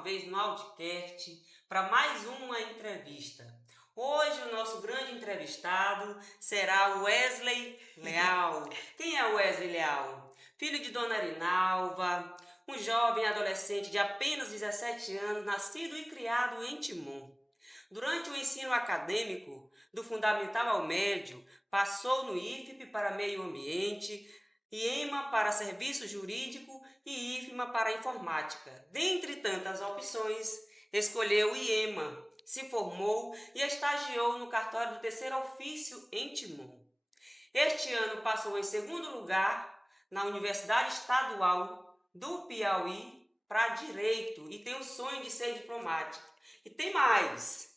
uma vez no Audicast para mais uma entrevista. Hoje o nosso grande entrevistado será o Wesley Leal. Quem é o Wesley Leal? Filho de Dona Arinalva, um jovem adolescente de apenas 17 anos, nascido e criado em Timon. Durante o ensino acadêmico, do fundamental ao médio, passou no IFP para meio ambiente, IEMA para serviço jurídico e IFMA para informática. Dentre tantas opções, escolheu o IEMA, se formou e estagiou no cartório do terceiro ofício em Timon. Este ano passou em segundo lugar na Universidade Estadual do Piauí para Direito e tem o sonho de ser diplomático. E tem mais!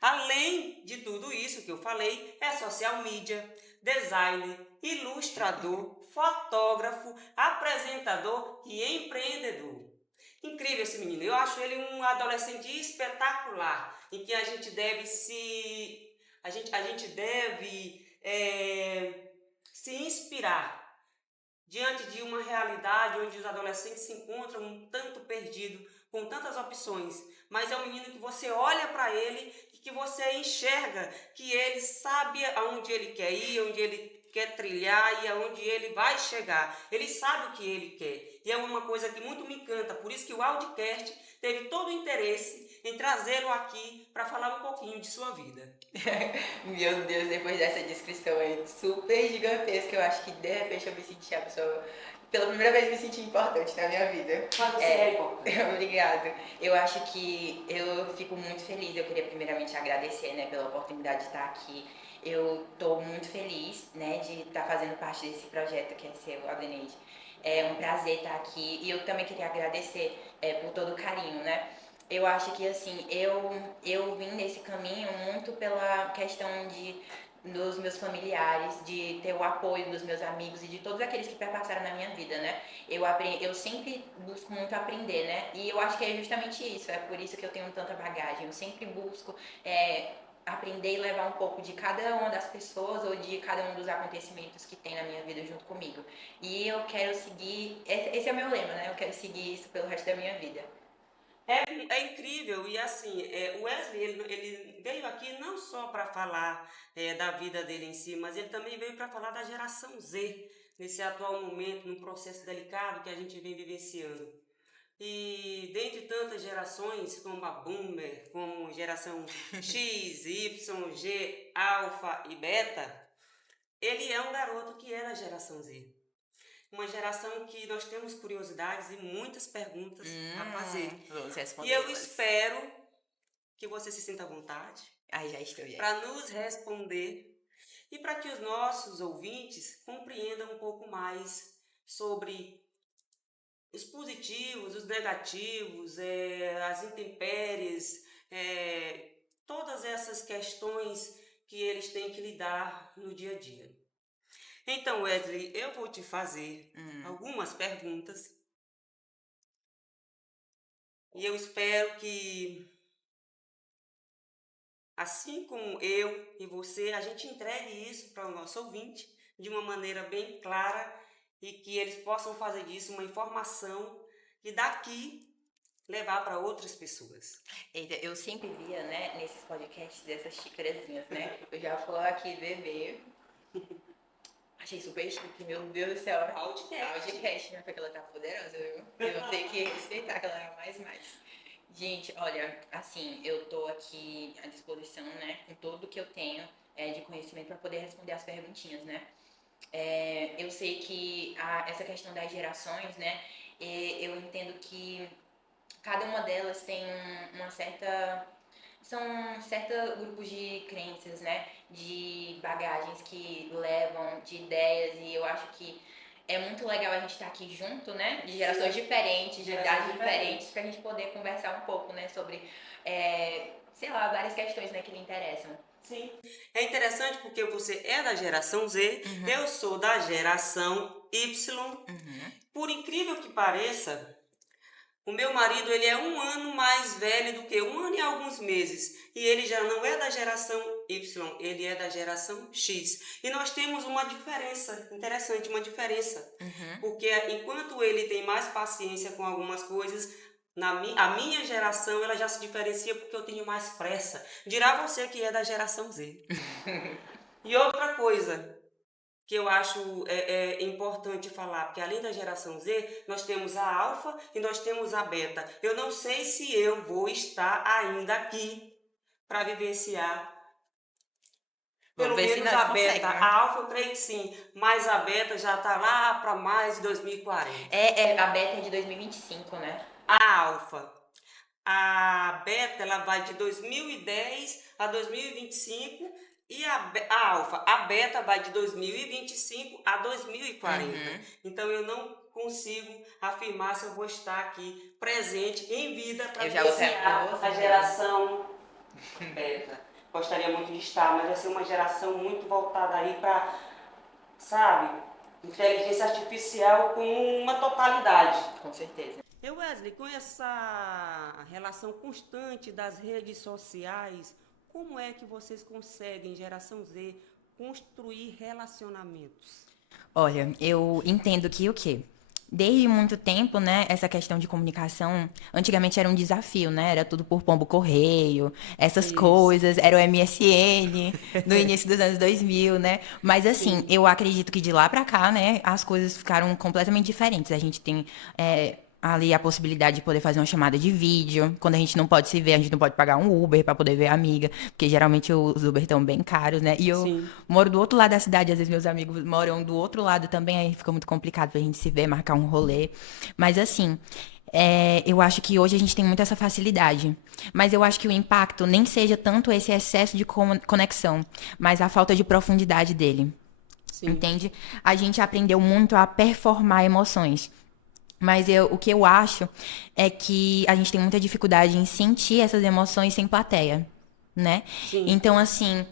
Além de tudo isso que eu falei, é social media, designer, ilustrador, fotógrafo, apresentador e empreendedor. Incrível esse menino, eu acho ele um adolescente espetacular, em que a gente deve se inspirar diante de uma realidade onde os adolescentes se encontram um tanto perdidos, com tantas opções, mas é um menino que você olha para ele e que você enxerga que ele sabe aonde ele quer ir, onde ele quer trilhar e aonde ele vai chegar. Ele sabe o que ele quer e é uma coisa que muito me encanta, por isso que o Audicast teve todo o interesse em trazê-lo aqui para falar um pouquinho de sua vida. Meu Deus, depois dessa descrição aí super gigantesca, eu acho que de repente eu me senti a pessoa. Pela primeira vez me senti importante na minha vida. Mas você é importante. Obrigada. Eu acho que eu fico muito feliz. Eu queria primeiramente agradecer, né, pela oportunidade de estar aqui. Eu estou muito feliz, né, de estar fazendo parte desse projeto que é seu, Aldeneide. É um prazer estar aqui e eu também queria agradecer por todo o carinho, né? Eu acho que assim, eu vim nesse caminho muito pela questão dos meus familiares, de ter o apoio dos meus amigos e de todos aqueles que perpassaram na minha vida, né? Eu sempre busco muito aprender, né? E eu acho que é justamente isso, é por isso que eu tenho tanta bagagem. Eu sempre busco aprender e levar um pouco de cada uma das pessoas ou de cada um dos acontecimentos que tem na minha vida junto comigo. E eu quero seguir, esse é o meu lema, né? Eu quero seguir isso pelo resto da minha vida. É incrível e assim, o Wesley ele veio aqui não só para falar da vida dele em si, mas ele também veio para falar da geração Z, nesse atual momento, num processo delicado que a gente vem vivenciando. E dentre tantas gerações, como a Boomer, como geração X, Y, G, Alpha e Beta, ele é um garoto que é da geração Z. Uma geração que nós temos curiosidades e muitas perguntas a fazer. Vamos E eu respondê-las. espero que você se sinta à vontade Ai, já estou, já. para nos responder e para que os nossos ouvintes compreendam um pouco mais sobre os positivos, os negativos, as intempéries, todas essas questões que eles têm que lidar no dia a dia. Então, Wesley, eu vou te fazer algumas perguntas e eu espero que, assim como eu e você, a gente entregue isso para o nosso ouvinte de uma maneira bem clara e que eles possam fazer disso uma informação e daqui levar para outras pessoas. Eita, eu sempre via, né, nesses podcasts dessas xícarazinhas, né? Eu já vou aqui beber. Achei super chique, meu Deus do céu. Audicast, né? Porque ela tá poderosa, viu? Eu vou ter que respeitar que ela é mais. Gente, olha, assim, eu tô aqui à disposição, né, com tudo que eu tenho de conhecimento para poder responder as perguntinhas, né? Eu sei que essa questão das gerações, né, eu entendo que cada uma delas tem uma certa. São certos grupos de crenças, né? De bagagens que levam, de ideias, e eu acho que é muito legal a gente estar aqui junto, né? De gerações diferentes, de idades diferentes, pra gente poder conversar um pouco, né? Sobre, sei lá, várias questões, né, que lhe interessam. Sim. É interessante porque você é da geração Z, eu sou da geração Y. Por incrível que pareça, o meu marido ele é um ano mais velho do que um ano e alguns meses. E ele já não é da geração Y, ele é da geração X. E nós temos uma diferença, interessante, uma diferença. Porque enquanto ele tem mais paciência com algumas coisas, A minha geração, ela já se diferencia porque eu tenho mais pressa. Dirá você que é da geração Z. E outra coisa que eu acho importante falar, porque além da geração Z, nós temos a alfa e nós temos a beta. Eu não sei se eu vou estar ainda aqui para vivenciar pelo Vamos ver se menos nós a beta. conseguimos, né? A alfa eu creio que sim, mas a beta já está lá para mais de 2040. A beta é de 2025, né? A alfa. A beta ela vai de 2010 a 2025 e a alfa, a beta vai de 2025 a 2040. Então eu não consigo afirmar se eu vou estar aqui presente em vida para vivenciar a geração beta. Gostaria muito de estar, mas vai ser uma geração muito voltada aí para, sabe, inteligência artificial com uma totalidade. Com certeza. Eu, Wesley, com essa relação constante das redes sociais, como é que vocês conseguem, geração Z, construir relacionamentos? Olha, eu entendo que o quê? Desde muito tempo, né, essa questão de comunicação, antigamente era um desafio, né? Era tudo por pombo correio, essas coisas, era o MSN, no início dos anos 2000, né? Mas assim, eu acredito que de lá pra cá, né, as coisas ficaram completamente diferentes. A gente tem ali a possibilidade de poder fazer uma chamada de vídeo. Quando a gente não pode se ver, a gente não pode pagar um Uber pra poder ver a amiga, porque geralmente os Uber estão bem caros, né? E eu moro do outro lado da cidade, às vezes meus amigos moram do outro lado também, aí fica muito complicado pra gente se ver, marcar um rolê. Mas assim, eu acho que hoje a gente tem muito essa facilidade. Mas eu acho que o impacto nem seja tanto esse excesso de conexão, mas a falta de profundidade dele. Entende? A gente aprendeu muito a performar emoções. Mas o que eu acho é que a gente tem muita dificuldade em sentir essas emoções sem plateia, né? Então, assim,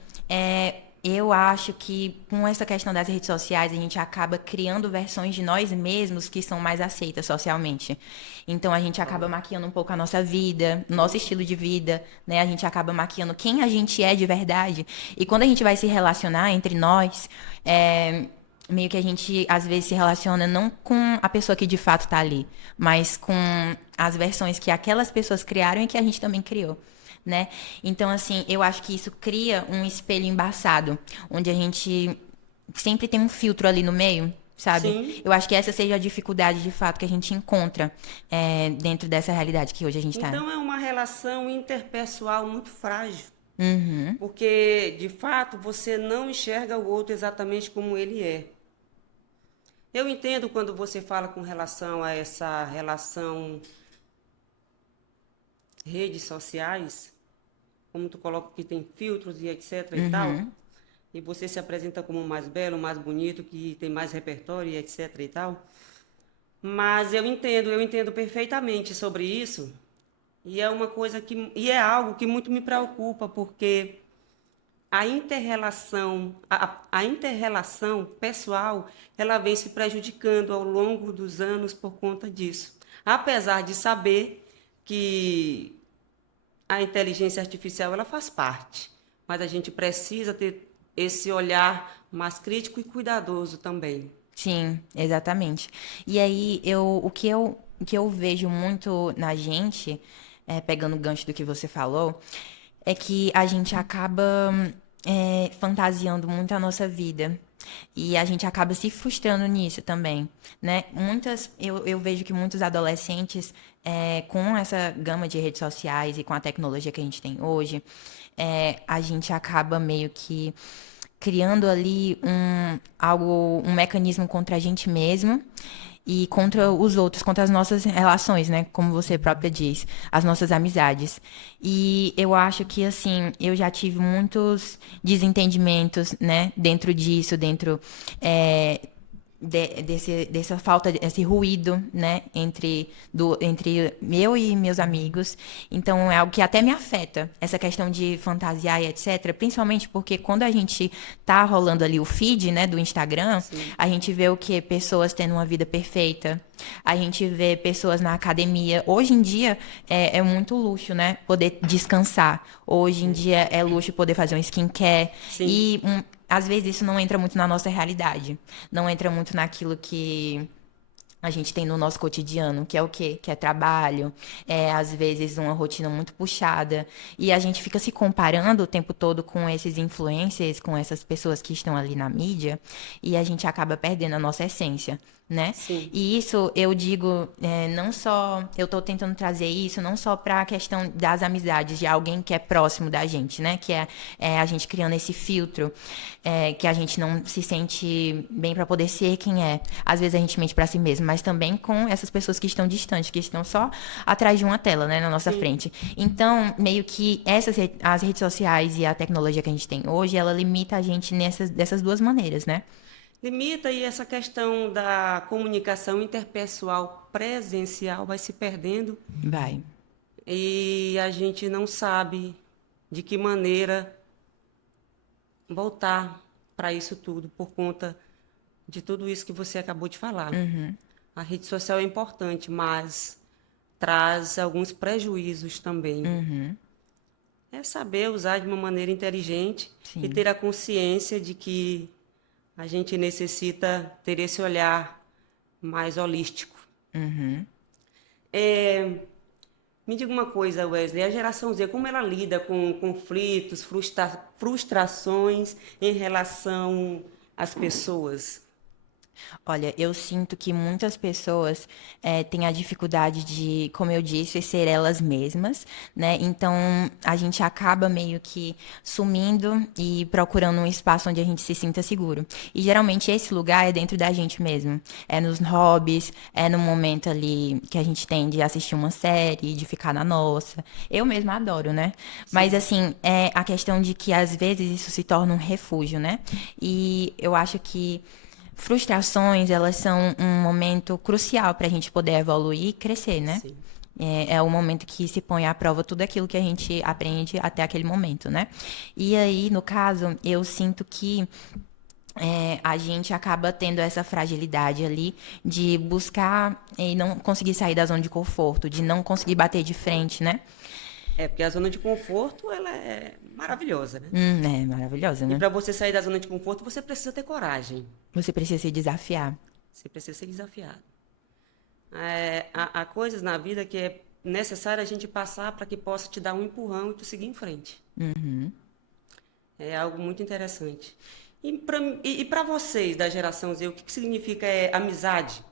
eu acho que com essa questão das redes sociais, a gente acaba criando versões de nós mesmos que são mais aceitas socialmente. Então, a gente acaba maquiando um pouco a nossa vida, nosso estilo de vida, né? A gente acaba maquiando quem a gente é de verdade. E quando a gente vai se relacionar entre nós, meio que a gente, às vezes, se relaciona não com a pessoa que de fato tá ali, mas com as versões que aquelas pessoas criaram e que a gente também criou, né? Então, assim, eu acho que isso cria um espelho embaçado, onde a gente sempre tem um filtro ali no meio, sabe? Eu acho que essa seja a dificuldade, de fato, que a gente encontra dentro dessa realidade que hoje a gente tá. Então, é uma relação interpessoal muito frágil. Porque, de fato, você não enxerga o outro exatamente como ele é. Eu entendo quando você fala com relação a essa relação redes sociais, como tu coloca que tem filtros e etc e tal, e você se apresenta como mais belo, mais bonito, que tem mais repertório e etc e tal. Mas eu entendo perfeitamente sobre isso, e é uma coisa e é algo que muito me preocupa, porque a interrelação pessoal, ela vem se prejudicando ao longo dos anos por conta disso. Apesar de saber que a inteligência artificial ela faz parte, mas a gente precisa ter esse olhar mais crítico e cuidadoso também. Sim, exatamente. E aí, o que eu vejo muito na gente, pegando o gancho do que você falou, é que a gente acaba fantasiando muito a nossa vida. E a gente acaba se frustrando nisso também, né? Eu vejo que muitos adolescentes, com essa gama de redes sociais e com a tecnologia que a gente tem hoje, a gente acaba meio que criando ali um mecanismo contra a gente mesmo e contra os outros, contra as nossas relações, né? Como você própria diz, as nossas amizades. E eu acho que, assim, eu já tive muitos desentendimentos, né? Dentro disso, dessa falta, desse ruído, né, entre eu e meus amigos. Então, é algo que até me afeta, essa questão de fantasiar e etc. Principalmente porque quando a gente tá rolando ali o feed, né, do Instagram, a gente vê o quê? Pessoas tendo uma vida perfeita. A gente vê pessoas na academia. Hoje em dia é muito luxo, né? Poder descansar. Hoje em dia é luxo poder fazer um skincare. E às vezes isso não entra muito na nossa realidade. Não entra muito naquilo que a gente tem no nosso cotidiano, que é o quê? Que é trabalho, às vezes uma rotina muito puxada. E a gente fica se comparando o tempo todo com esses influencers, com essas pessoas que estão ali na mídia, e a gente acaba perdendo a nossa essência, né? Sim. E isso eu digo, não só. Eu tô tentando trazer isso, não só para a questão das amizades, de alguém que é próximo da gente, né? Que é a gente criando esse filtro, que a gente não se sente bem para poder ser quem é. Às vezes a gente mente para si mesmo, mas também com essas pessoas que estão distantes, que estão só atrás de uma tela, né, na nossa Sim. frente. Então, meio que as redes sociais e a tecnologia que a gente tem hoje, ela limita a gente dessas duas maneiras, né? Limita e essa questão da comunicação interpessoal presencial vai se perdendo Vai. e a gente não sabe de que maneira voltar para isso tudo por conta de tudo isso que você acabou de falar. A rede social é importante, mas traz alguns prejuízos também. É saber usar de uma maneira inteligente e Sim. ter a consciência de que a gente necessita ter esse olhar mais holístico. Me diga uma coisa, Wesley, a geração Z, como ela lida com conflitos, frustrações em relação às pessoas? Olha, eu sinto que muitas pessoas têm a dificuldade de, como eu disse, ser elas mesmas, né? Então, a gente acaba meio que sumindo e procurando um espaço onde a gente se sinta seguro. E geralmente esse lugar é dentro da gente mesmo. É nos hobbies, é no momento ali que a gente tem de assistir uma série, de ficar na nossa. Eu mesma adoro, né? Mas Sim, assim, é a questão de que às vezes isso se torna um refúgio, né? E eu acho que frustrações, elas são um momento crucial para a gente poder evoluir e crescer, né? sim. É o momento que se põe à prova tudo aquilo que a gente aprende até aquele momento, né? E aí, no caso, eu sinto que a gente acaba tendo essa fragilidade ali de buscar e não conseguir sair da zona de conforto, de não conseguir bater de frente, né? É, porque a zona de conforto, ela é maravilhosa, né? É maravilhosa, E né? para você sair da zona de conforto, você precisa ter coragem. Você precisa se desafiar. Você precisa ser desafiado. Há coisas na vida que é necessário a gente passar para que possa te dar um empurrão e tu seguir em frente. É algo muito interessante. E para vocês da geração Z, o que significa amizade?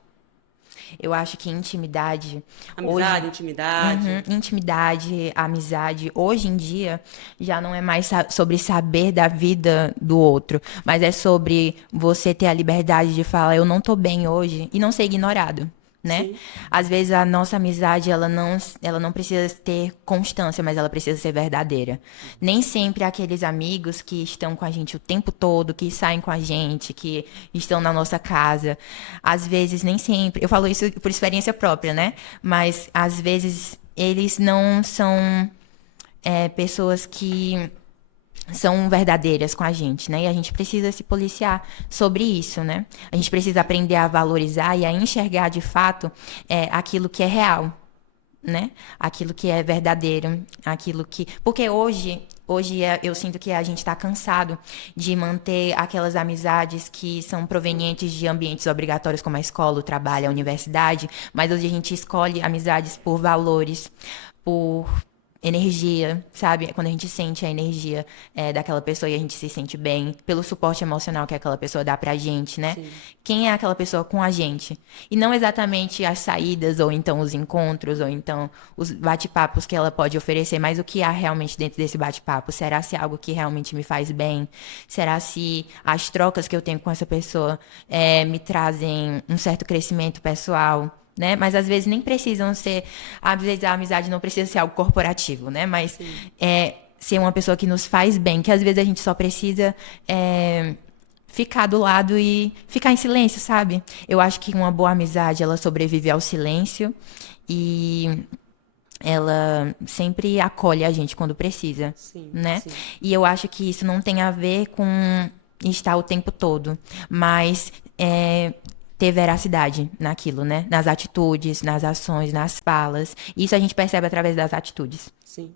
Eu acho que intimidade hoje. Amizade, intimidade. Intimidade, amizade, hoje em dia já não é mais sobre saber da vida do outro, mas é sobre você ter a liberdade de falar, eu não tô bem hoje e não ser ignorado. Né? Sim, Às vezes a nossa amizade ela não precisa ter constância, mas ela precisa ser verdadeira. Nem sempre aqueles amigos que estão com a gente o tempo todo, que saem com a gente, que estão na nossa casa, às vezes nem sempre. Eu falo isso por experiência própria, né? Mas às vezes eles não são pessoas que são verdadeiras com a gente, né? E a gente precisa se policiar sobre isso, né? A gente precisa aprender a valorizar e a enxergar de fato aquilo que é real, né? Aquilo que é verdadeiro, aquilo que... Porque hoje eu sinto que a gente está cansado de manter aquelas amizades que são provenientes de ambientes obrigatórios como a escola, o trabalho, a universidade, mas hoje a gente escolhe amizades por valores, por energia, sabe? Quando a gente sente a energia daquela pessoa e a gente se sente bem, pelo suporte emocional que aquela pessoa dá pra gente, né? sim. Quem é aquela pessoa com a gente? E não exatamente as saídas, ou então os encontros, ou então os bate-papos que ela pode oferecer, mas o que há realmente dentro desse bate-papo? Será se é algo que realmente me faz bem? Será se as trocas que eu tenho com essa pessoa me trazem um certo crescimento pessoal? Né? Mas às vezes nem precisam ser. Às vezes a amizade não precisa ser algo corporativo, né? Mas ser uma pessoa que nos faz bem, que às vezes a gente só precisa ficar do lado e ficar em silêncio, sabe? Eu acho que uma boa amizade, ela sobrevive ao silêncio e ela sempre acolhe a gente quando precisa, Sim, né? sim. E eu acho que isso não tem a ver com estar o tempo todo, mas ter veracidade naquilo, né? Nas atitudes, nas ações, nas falas. Isso a gente percebe através das atitudes. Sim.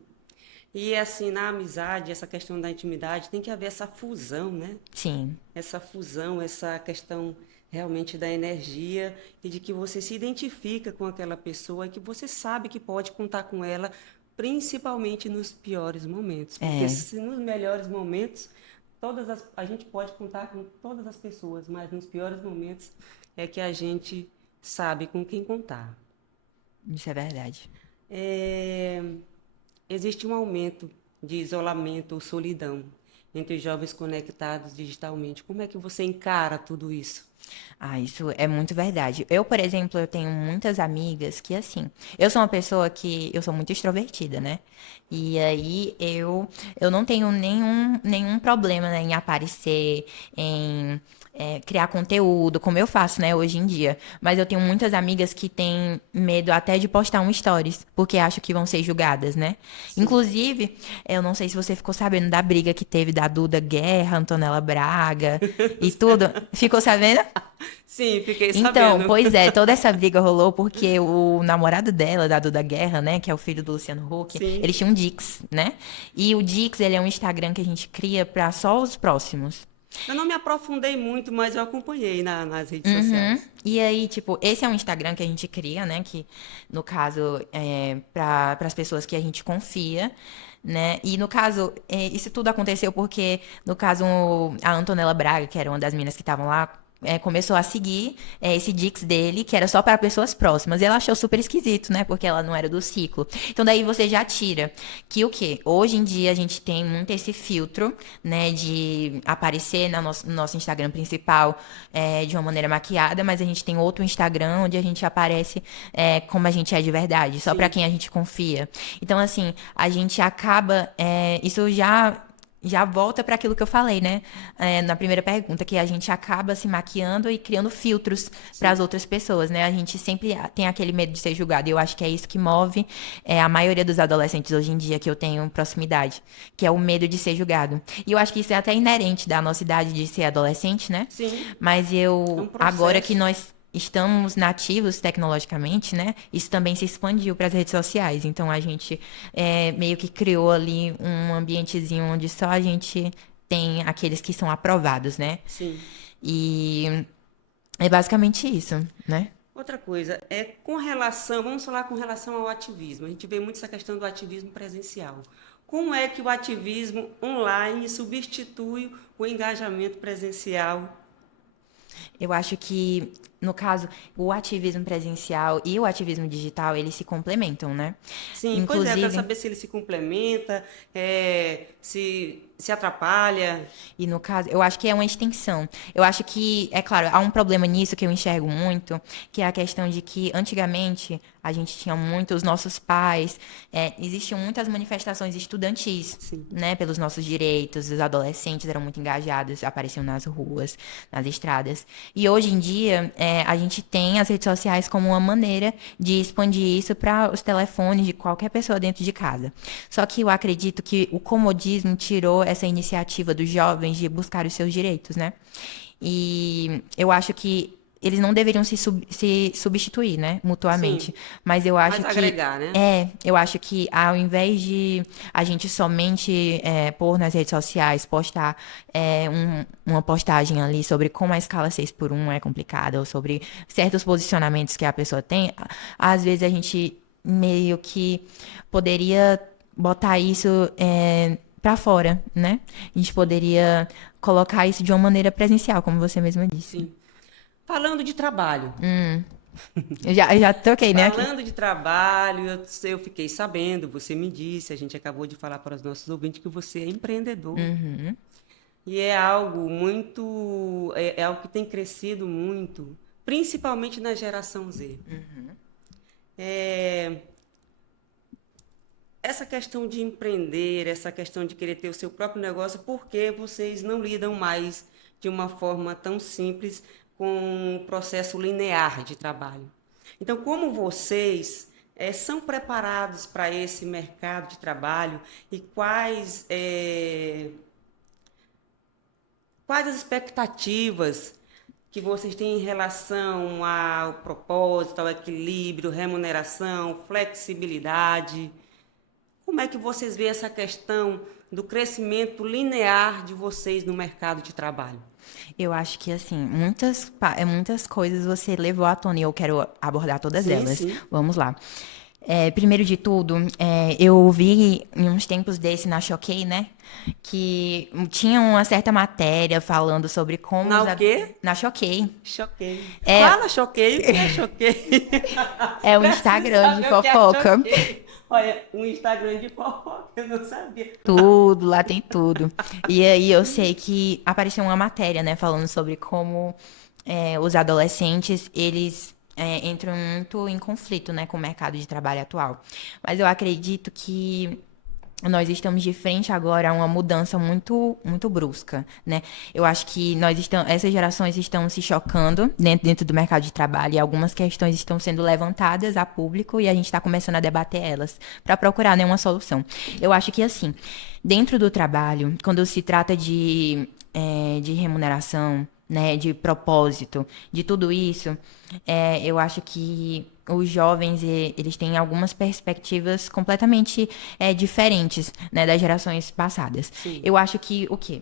E assim, na amizade, essa questão da intimidade, tem que haver essa fusão, né? Sim, Essa fusão, essa questão realmente da energia e de que você se identifica com aquela pessoa e que você sabe que pode contar com ela, principalmente nos piores momentos. Porque é, se nos melhores momentos, a gente pode contar com todas as pessoas, mas nos piores momentos é que a gente sabe com quem contar. isso é verdade. É, existe um aumento de isolamento ou solidão entre os jovens conectados digitalmente. Como é que você encara tudo isso? Ah, isso é muito verdade. Eu, por exemplo, eu tenho muitas amigas que, assim, eu sou uma pessoa que, eu sou muito extrovertida, né? E aí eu não tenho nenhum problema, né, em aparecer, em criar conteúdo, como eu faço, né, hoje em dia. Mas eu tenho muitas amigas que têm medo até de postar um stories, porque acham que vão ser julgadas, né? Sim. Inclusive, eu não sei se você ficou sabendo da briga que teve da Duda Guerra, Antonella Braga e tudo. Ficou sabendo? Sim, fiquei Então, sabendo. pois é, toda essa briga rolou porque o namorado dela, da Duda Guerra, né, que é o filho do Luciano Huck, Sim. ele tinha um Dix, né? E o Dix, ele é um Instagram que a gente cria pra só os próximos. Eu não me aprofundei muito, mas eu acompanhei nas redes Uhum. sociais. E aí, tipo, esse é um Instagram que a gente cria, né? Que, no caso, é para as pessoas que a gente confia, né? E no caso, isso tudo aconteceu porque, no caso, a Antonella Braga, que era uma das meninas que estavam lá, começou a seguir esse Dix dele, que era só para pessoas próximas. E ela achou super esquisito, né? Porque ela não era do ciclo. Então daí você já tira que o quê? Hoje em dia a gente tem muito esse filtro, né? De aparecer no nosso Instagram principal de uma maneira maquiada, mas a gente tem outro Instagram onde a gente aparece como a gente é de verdade, só para Sim. quem a gente confia. Então, assim, a gente acaba. Isso já volta para aquilo que eu falei, né? Na primeira pergunta, que a gente acaba se maquiando e criando filtros para as Sim. outras pessoas, né? A gente sempre tem aquele medo de ser julgado. E eu acho que é isso que move a maioria dos adolescentes hoje em dia que eu tenho proximidade, que é o medo de ser julgado. E eu acho que isso é até inerente da nossa idade de ser adolescente, né? Sim. Mas É um agora que processo. nós estamos nativos tecnologicamente, né? Isso também se expandiu para as redes sociais. Então a gente meio que criou ali um ambientezinho onde só a gente tem aqueles que são aprovados, né? Sim. E é basicamente isso, né? Outra coisa, vamos falar com relação ao ativismo. A gente vê muito essa questão do ativismo presencial. Como é que o ativismo online substitui o engajamento presencial? Eu acho que, no caso, o ativismo presencial e o ativismo digital, eles se complementam, né? Sim, pois é, eu quero Inclusive, saber se ele se complementa, se atrapalha. e no caso, eu acho que é uma extensão. Eu acho que, é claro, há um problema nisso que eu enxergo muito, que é a questão de que antigamente a gente tinha muito, os nossos pais, existiam muitas manifestações estudantis, Sim, né, pelos nossos direitos, os adolescentes eram muito engajados, apareciam nas ruas, nas estradas. E hoje em dia, a gente tem as redes sociais como uma maneira de expandir isso para os telefones de qualquer pessoa dentro de casa. Só que eu acredito que o comodismo tirou essa iniciativa dos jovens de buscar os seus direitos, né? E eu acho que eles não deveriam se substituir, né, mutuamente. sim, Mas eu acho mas que agregar, né? eu acho que ao invés de a gente somente pôr nas redes sociais, postar uma postagem ali sobre como a escala 6x1 é complicada, ou sobre certos posicionamentos que a pessoa tem, às vezes a gente meio que poderia botar isso para fora, né? A gente Sim, poderia colocar isso de uma maneira presencial, como você mesma disse. sim. Falando de trabalho. Eu já troquei, né, aqui. Falando de trabalho, eu fiquei sabendo, você me disse, a gente acabou de falar para os nossos ouvintes que você é empreendedor. Uhum. E é algo muito, é algo que tem crescido muito, principalmente na geração Z. É, essa questão de empreender, essa questão de querer ter o seu próprio negócio, por que vocês não lidam mais de uma forma tão simples com o processo linear de trabalho? Então, como vocês são preparados para esse mercado de trabalho e quais as expectativas que vocês têm em relação ao propósito, ao equilíbrio, remuneração, flexibilidade? Como é que vocês veem essa questão do crescimento linear de vocês no mercado de trabalho? Eu acho que, assim, muitas coisas você levou à tona e eu quero abordar todas Sim, elas. sim. Vamos lá. Primeiro de tudo, eu vi em uns tempos desse na Choquei, né? Que tinha uma certa matéria falando sobre como Na o quê? Na Choquei. Choquei. É, Fala, choquei, o que é choquei? é o Preciso Instagram de saber o que é fofoca. choquei. Olha, um Instagram de fofoca, eu não sabia. Tudo, lá tem tudo. E aí eu sei que apareceu uma matéria, né, falando sobre como os adolescentes, eles entram muito em conflito, né, com o mercado de trabalho atual. Mas eu acredito que nós estamos de frente agora a uma mudança muito, muito brusca, né? Eu acho que essas gerações estão se chocando dentro do mercado de trabalho e algumas questões estão sendo levantadas a público e a gente está começando a debater elas para procurar, né, uma solução. Eu acho que, assim, dentro do trabalho, quando se trata de remuneração, né, de propósito, de tudo isso, eu acho que os jovens, eles têm algumas perspectivas completamente diferentes, né, das gerações passadas. Sim. Eu acho que o quê?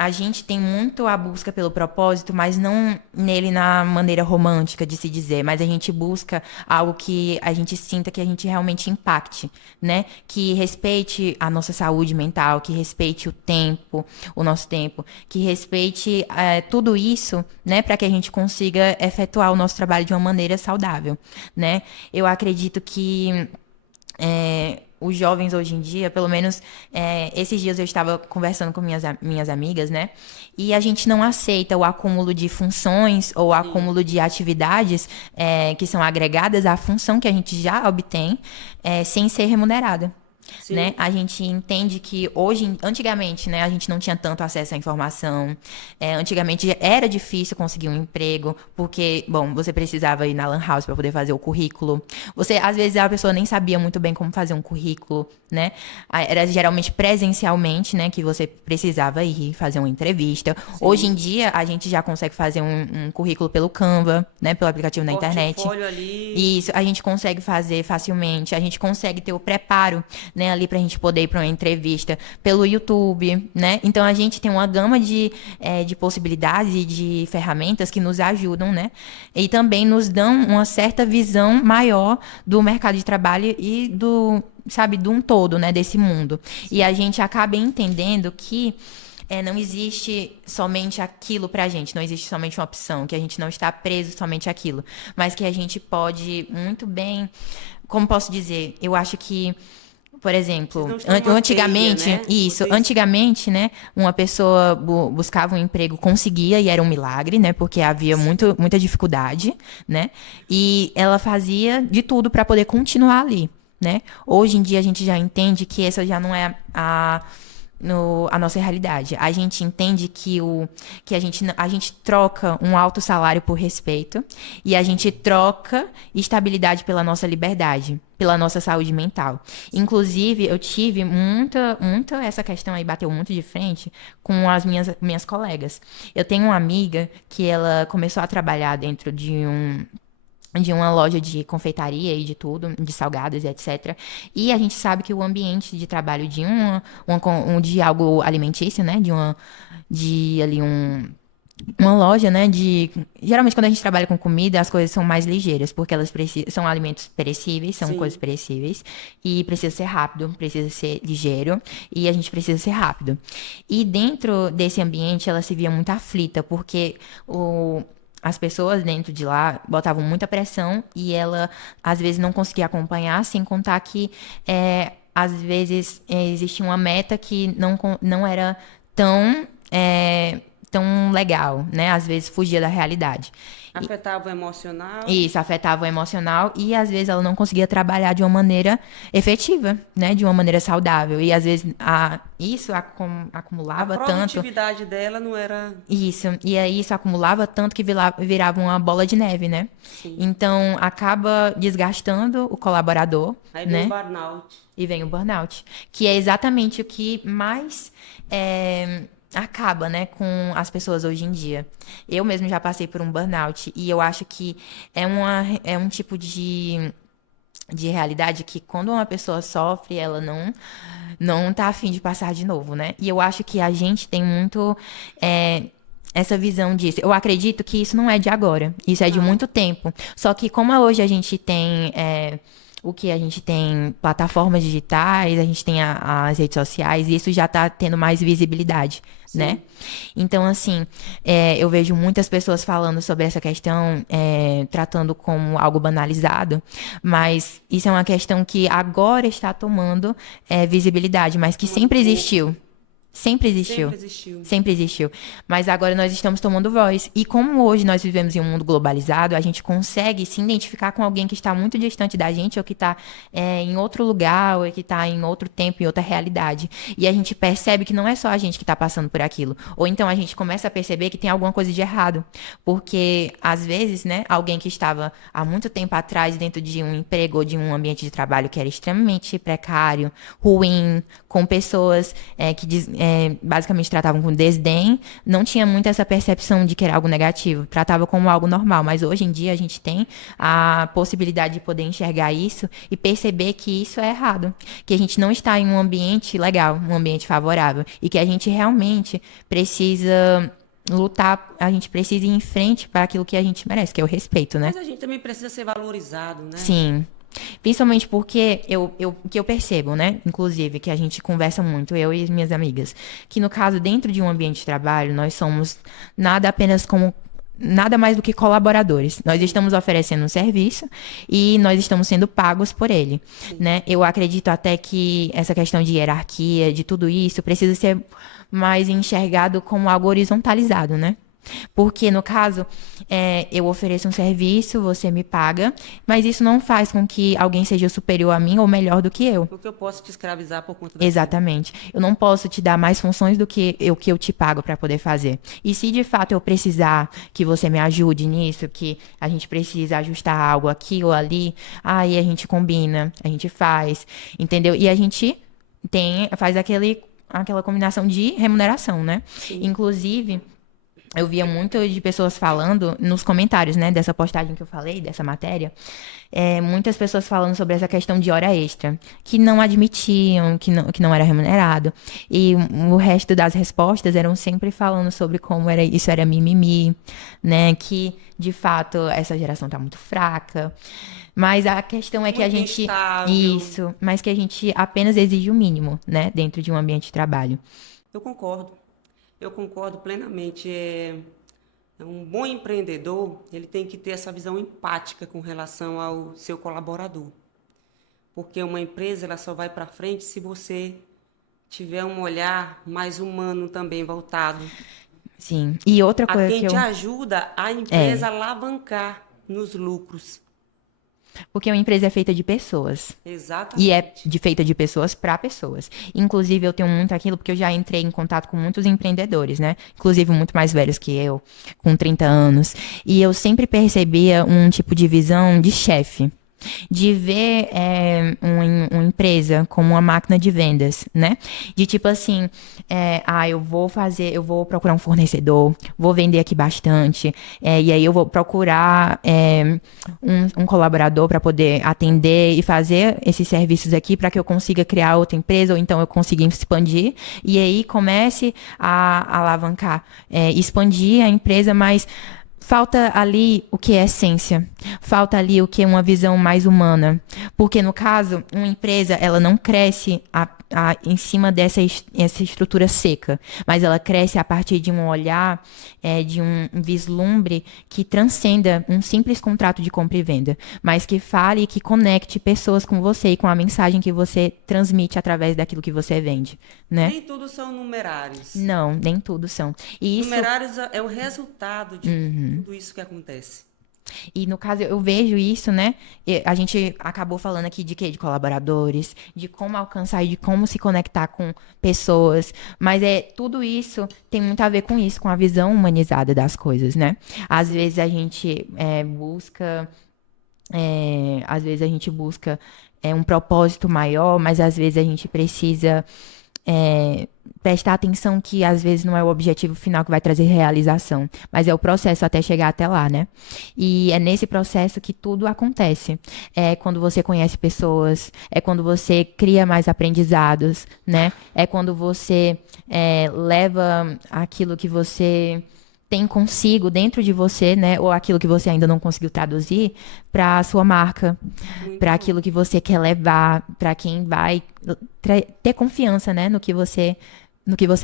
A gente tem muito a busca pelo propósito, mas não nele na maneira romântica de se dizer, mas a gente busca algo que a gente sinta que a gente realmente impacte, né? Que respeite a nossa saúde mental, que respeite o nosso tempo, que respeite tudo isso, né? Para que a gente consiga efetuar o nosso trabalho de uma maneira saudável, né? Eu acredito que os jovens hoje em dia, pelo menos esses dias eu estava conversando com minhas amigas, né? E a gente não aceita o acúmulo de funções ou o acúmulo de atividades que são agregadas à função que a gente já obtém sem ser remunerada. Sim. Né? A gente entende que antigamente, né, a gente não tinha tanto acesso à informação. Antigamente era difícil conseguir um emprego, porque, bom, você precisava ir na Lan House para poder fazer o currículo. Às vezes, a pessoa nem sabia muito bem como fazer um currículo, né? Era geralmente presencialmente, né, que você precisava ir fazer uma entrevista. Sim. Hoje em dia, a gente já consegue fazer um currículo pelo Canva, né, pelo aplicativo na internet. Portfólio ali. Isso, a gente consegue fazer facilmente, a gente consegue ter o preparo, né, ali pra gente poder ir pra uma entrevista pelo YouTube, né? Então a gente tem uma gama de possibilidades e de ferramentas que nos ajudam, né? E também nos dão uma certa visão maior do mercado de trabalho e de um todo, né, desse mundo. Sim. E a gente acaba entendendo que não existe somente aquilo pra gente, não existe somente uma opção, que a gente não está preso somente àquilo, mas que a gente pode muito bem, como posso dizer, eu acho que, por exemplo, antigamente, né? Antigamente, né, uma pessoa buscava um emprego, conseguia e era um milagre, né, porque havia muita dificuldade, né, e ela fazia de tudo para poder continuar ali, né. Hoje em dia a gente já entende que essa já não é a nossa realidade. A gente entende que a gente troca um alto salário por respeito e a gente troca estabilidade pela nossa liberdade, pela nossa saúde mental. Inclusive, eu tive muita essa questão aí, bateu muito de frente com as minhas colegas. Eu tenho uma amiga que ela começou a trabalhar dentro de uma loja de confeitaria e de tudo, de salgados e etc. E a gente sabe que o ambiente de trabalho de algo alimentício, né? Uma loja, né? Geralmente, quando a gente trabalha com comida, as coisas são mais ligeiras, porque elas são alimentos perecíveis, são coisas perecíveis, e precisa ser rápido, precisa ser ligeiro, e a gente precisa ser rápido. E dentro desse ambiente, ela se via muito aflita, porque as pessoas dentro de lá botavam muita pressão e ela, às vezes, não conseguia acompanhar, sem contar que, às vezes, existia uma meta que não era tão legal, né? Às vezes, fugia da realidade. Afetava o emocional. Isso, afetava o emocional e, às vezes, ela não conseguia trabalhar de uma maneira efetiva, né? De uma maneira saudável. E, às vezes, isso acumulava tanto... A produtividade dela não era... Isso, e aí isso acumulava tanto que virava uma bola de neve, né? Sim. Então, acaba desgastando o colaborador, aí né? Vem o burnout. E vem o burnout, que é exatamente o que mais... acaba, né, com as pessoas hoje em dia. Eu mesmo já passei por um burnout e eu acho que é um tipo de realidade que quando uma pessoa sofre, ela não tá afim de passar de novo, né? E eu acho que a gente tem muito essa visão disso. Eu acredito que isso não é de agora, isso é de Não. muito tempo. Só que como hoje a gente tem o que a gente tem plataformas digitais, a gente tem as redes sociais, e isso já tá tendo mais visibilidade, né? Sim. Então, assim, eu vejo muitas pessoas falando sobre essa questão, tratando como algo banalizado, mas isso é uma questão que agora está tomando visibilidade, mas que Tomando sempre corpo. existiu. Sempre existiu. Sempre existiu. Sempre existiu. Mas agora nós estamos tomando voz. E como hoje nós vivemos em um mundo globalizado, a gente consegue se identificar com alguém que está muito distante da gente, ou que está em outro lugar, ou que está em outro tempo, em outra realidade. E a gente percebe que não é só a gente que está passando por aquilo. Ou então a gente começa a perceber que tem alguma coisa de errado. Porque, às vezes, né, alguém que estava há muito tempo atrás dentro de um emprego ou de um ambiente de trabalho que era extremamente precário, ruim, com pessoas que basicamente tratavam com desdém, não tinha muito essa percepção de que era algo negativo, tratava como algo normal, mas hoje em dia a gente tem a possibilidade de poder enxergar isso e perceber que isso é errado, que a gente não está em um ambiente legal, um ambiente favorável, e que a gente realmente precisa lutar, a gente precisa ir em frente para aquilo que a gente merece, que é o respeito, né? Mas a gente também precisa ser valorizado, né? Sim. Principalmente porque o que eu percebo, né? Inclusive, que a gente conversa muito, eu e minhas amigas, que no caso, dentro de um ambiente de trabalho, nós somos nada apenas como. Nada mais do que colaboradores. Nós Sim, estamos oferecendo um serviço e nós estamos sendo pagos por ele, sim. né? Eu acredito até que essa questão de hierarquia, de tudo isso, precisa ser mais enxergado como algo horizontalizado, né? Porque, no caso, eu ofereço um serviço, você me paga, mas isso não faz com que alguém seja superior a mim ou melhor do que eu. Porque eu posso te escravizar por conta daquilo. Exatamente. Eu não posso te dar mais funções do que eu te pago para poder fazer. E se de fato eu precisar que você me ajude nisso, que a gente precisa ajustar algo aqui ou ali, aí a gente combina, a gente faz, entendeu? E a gente faz aquela combinação de remuneração, né? Sim. Inclusive, eu via muito de pessoas falando nos comentários, né, dessa postagem que eu falei, dessa matéria, muitas pessoas falando sobre essa questão de hora extra, que não admitiam, que não era remunerado. E o resto das respostas eram sempre falando sobre como isso era mimimi, né, que de fato essa geração tá muito fraca. Mas a questão é que a Muito gente. instável. Isso, mas que a gente apenas exige o mínimo, né, dentro de um ambiente de trabalho. Eu concordo. Eu concordo plenamente. Um bom empreendedor, ele tem que ter essa visão empática com relação ao seu colaborador. Porque uma empresa ela só vai para frente se você tiver um olhar mais humano também voltado Sim. E outra a coisa quem que te eu. ajuda a É. empresa a alavancar nos lucros. Porque uma empresa é feita de pessoas. E é Exatamente. feita de pessoas para pessoas. Inclusive, eu tenho muito aquilo porque eu já entrei em contato com muitos empreendedores, né? Inclusive, muito mais velhos que eu, com 30 anos. E eu sempre percebia um tipo de visão de chefe. De ver uma empresa como uma máquina de vendas, né? De tipo assim, eu vou procurar um fornecedor, vou vender aqui bastante, e aí eu vou procurar um colaborador para poder atender e fazer esses serviços aqui para que eu consiga criar outra empresa, ou então eu consiga expandir, e aí comece a alavancar, expandir a empresa, mas falta ali o que é essência, falta ali o que é uma visão mais humana, porque no caso, uma empresa ela não cresce em cima essa estrutura seca, mas ela cresce a partir de um olhar, de um vislumbre que transcenda um simples contrato de compra e venda, mas que fale e que conecte pessoas com você e com a mensagem que você transmite através daquilo que você vende, né? Nem tudo são numerários. Não, nem tudo são. E isso. Numerários é o resultado de tudo isso que acontece. E no caso, eu vejo isso, né? A gente acabou falando aqui de quê? De colaboradores, de como alcançar e de como se conectar com pessoas. Mas tudo isso tem muito a ver com isso, com a visão humanizada das coisas, né? Às Sim. vezes a gente busca. Às vezes a gente busca um propósito maior, mas às vezes a gente precisa prestar atenção que às vezes não é o objetivo final que vai trazer realização, mas é o processo até chegar até lá, né? E é nesse processo que tudo acontece. É quando você conhece pessoas, é quando você cria mais aprendizados, né? É quando você leva aquilo que você tem consigo dentro de você, né? Ou aquilo que você ainda não conseguiu traduzir para a sua marca, Muito para bom. aquilo que você quer levar, para quem vai ter confiança, né, no que você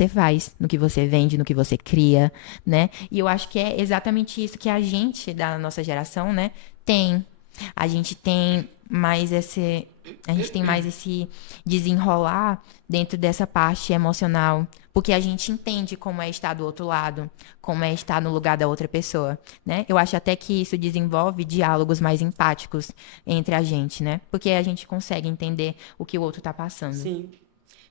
faz, no que você vende, no que você cria, né? E eu acho que é exatamente isso que a gente da nossa geração, né, tem. A gente tem mais esse desenrolar dentro dessa parte emocional, porque a gente entende como é estar do outro lado, como é estar no lugar da outra pessoa, né? Eu acho até que isso desenvolve diálogos mais empáticos entre a gente, né? Porque a gente consegue entender o que o outro tá passando. Sim.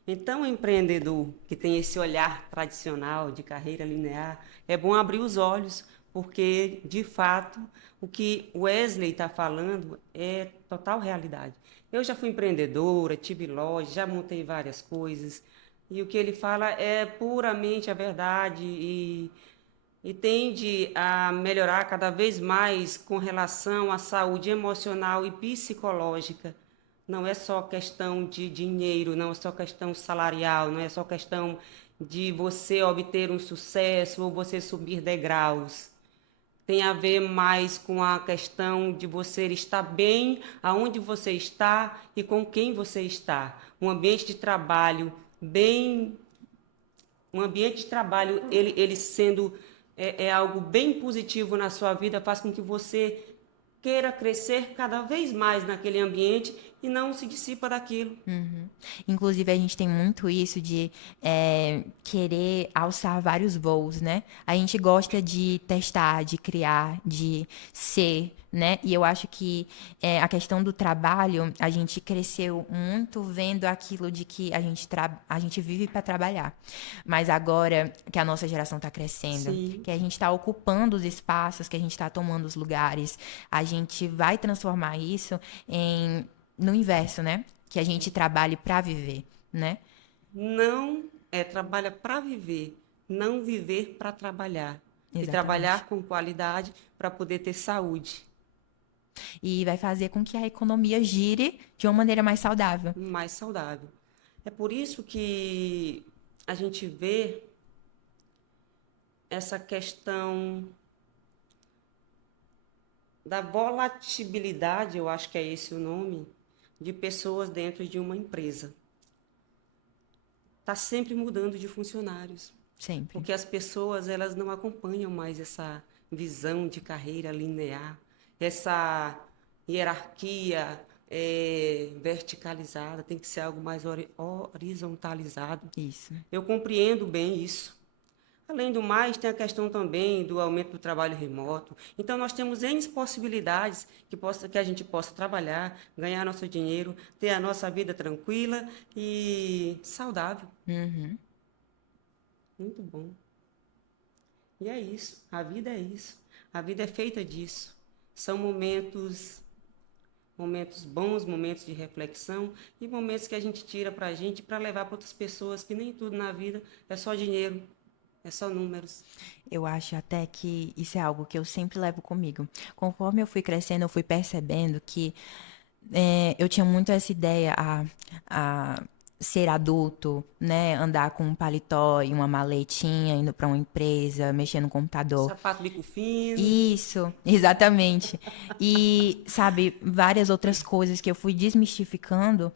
Então, o empreendedor que tem esse olhar tradicional de carreira linear, é bom abrir os olhos, porque, de fato, o que Wesley está falando é total realidade. Eu já fui empreendedora, tive loja, já montei várias coisas, e o que ele fala é puramente a verdade e tende a melhorar cada vez mais com relação à saúde emocional e psicológica. Não é só questão de dinheiro, não é só questão salarial, não é só questão de você obter um sucesso ou você subir degraus. Tem a ver mais com a questão de você estar bem aonde você está e com quem você está. Um ambiente de trabalho bem um ambiente de trabalho, ele sendo algo bem positivo na sua vida, faz com que você queira crescer cada vez mais naquele ambiente e não se dissipa daquilo. Uhum. Inclusive, a gente tem muito isso de querer alçar vários voos, né? A gente gosta de testar, de criar, de ser, né? E eu acho que a questão do trabalho, a gente cresceu muito vendo aquilo de que a gente vive para trabalhar. Mas agora que a nossa geração está crescendo, Sim, que a gente está ocupando os espaços, que a gente está tomando os lugares, a gente vai transformar isso no inverso, né? Que a gente trabalhe para viver, né? não trabalha para viver, não viver para trabalhar. E Exatamente. trabalhar com qualidade para poder ter saúde E vai fazer com que a economia gire de uma maneira mais saudável. mais saudável. É por isso que a gente vê essa questão da volatilidade, eu acho que é esse o nome, de pessoas dentro de uma empresa. Está sempre mudando de funcionários, Sempre. porque as pessoas elas não acompanham mais essa visão de carreira linear, essa hierarquia verticalizada, tem que ser algo mais horizontalizado. Isso. Eu compreendo bem isso. Além do mais, tem a questão também do aumento do trabalho remoto. Então, nós temos N possibilidades que a gente possa trabalhar, ganhar nosso dinheiro, ter a nossa vida tranquila e saudável. Uhum. Muito bom. E é isso. A vida é isso. A vida é feita disso. São momentos bons, momentos de reflexão e momentos que a gente tira para a gente para levar para outras pessoas que nem tudo na vida é só dinheiro, é só números. Eu acho até que isso é algo que eu sempre levo comigo. Conforme eu fui crescendo, eu fui percebendo que eu tinha muito essa ideia a ser adulto, né? Andar com um paletó e uma maletinha, indo para uma empresa, mexer no computador. Sapato bico fino. Isso, exatamente. E, sabe, várias outras coisas que eu fui desmistificando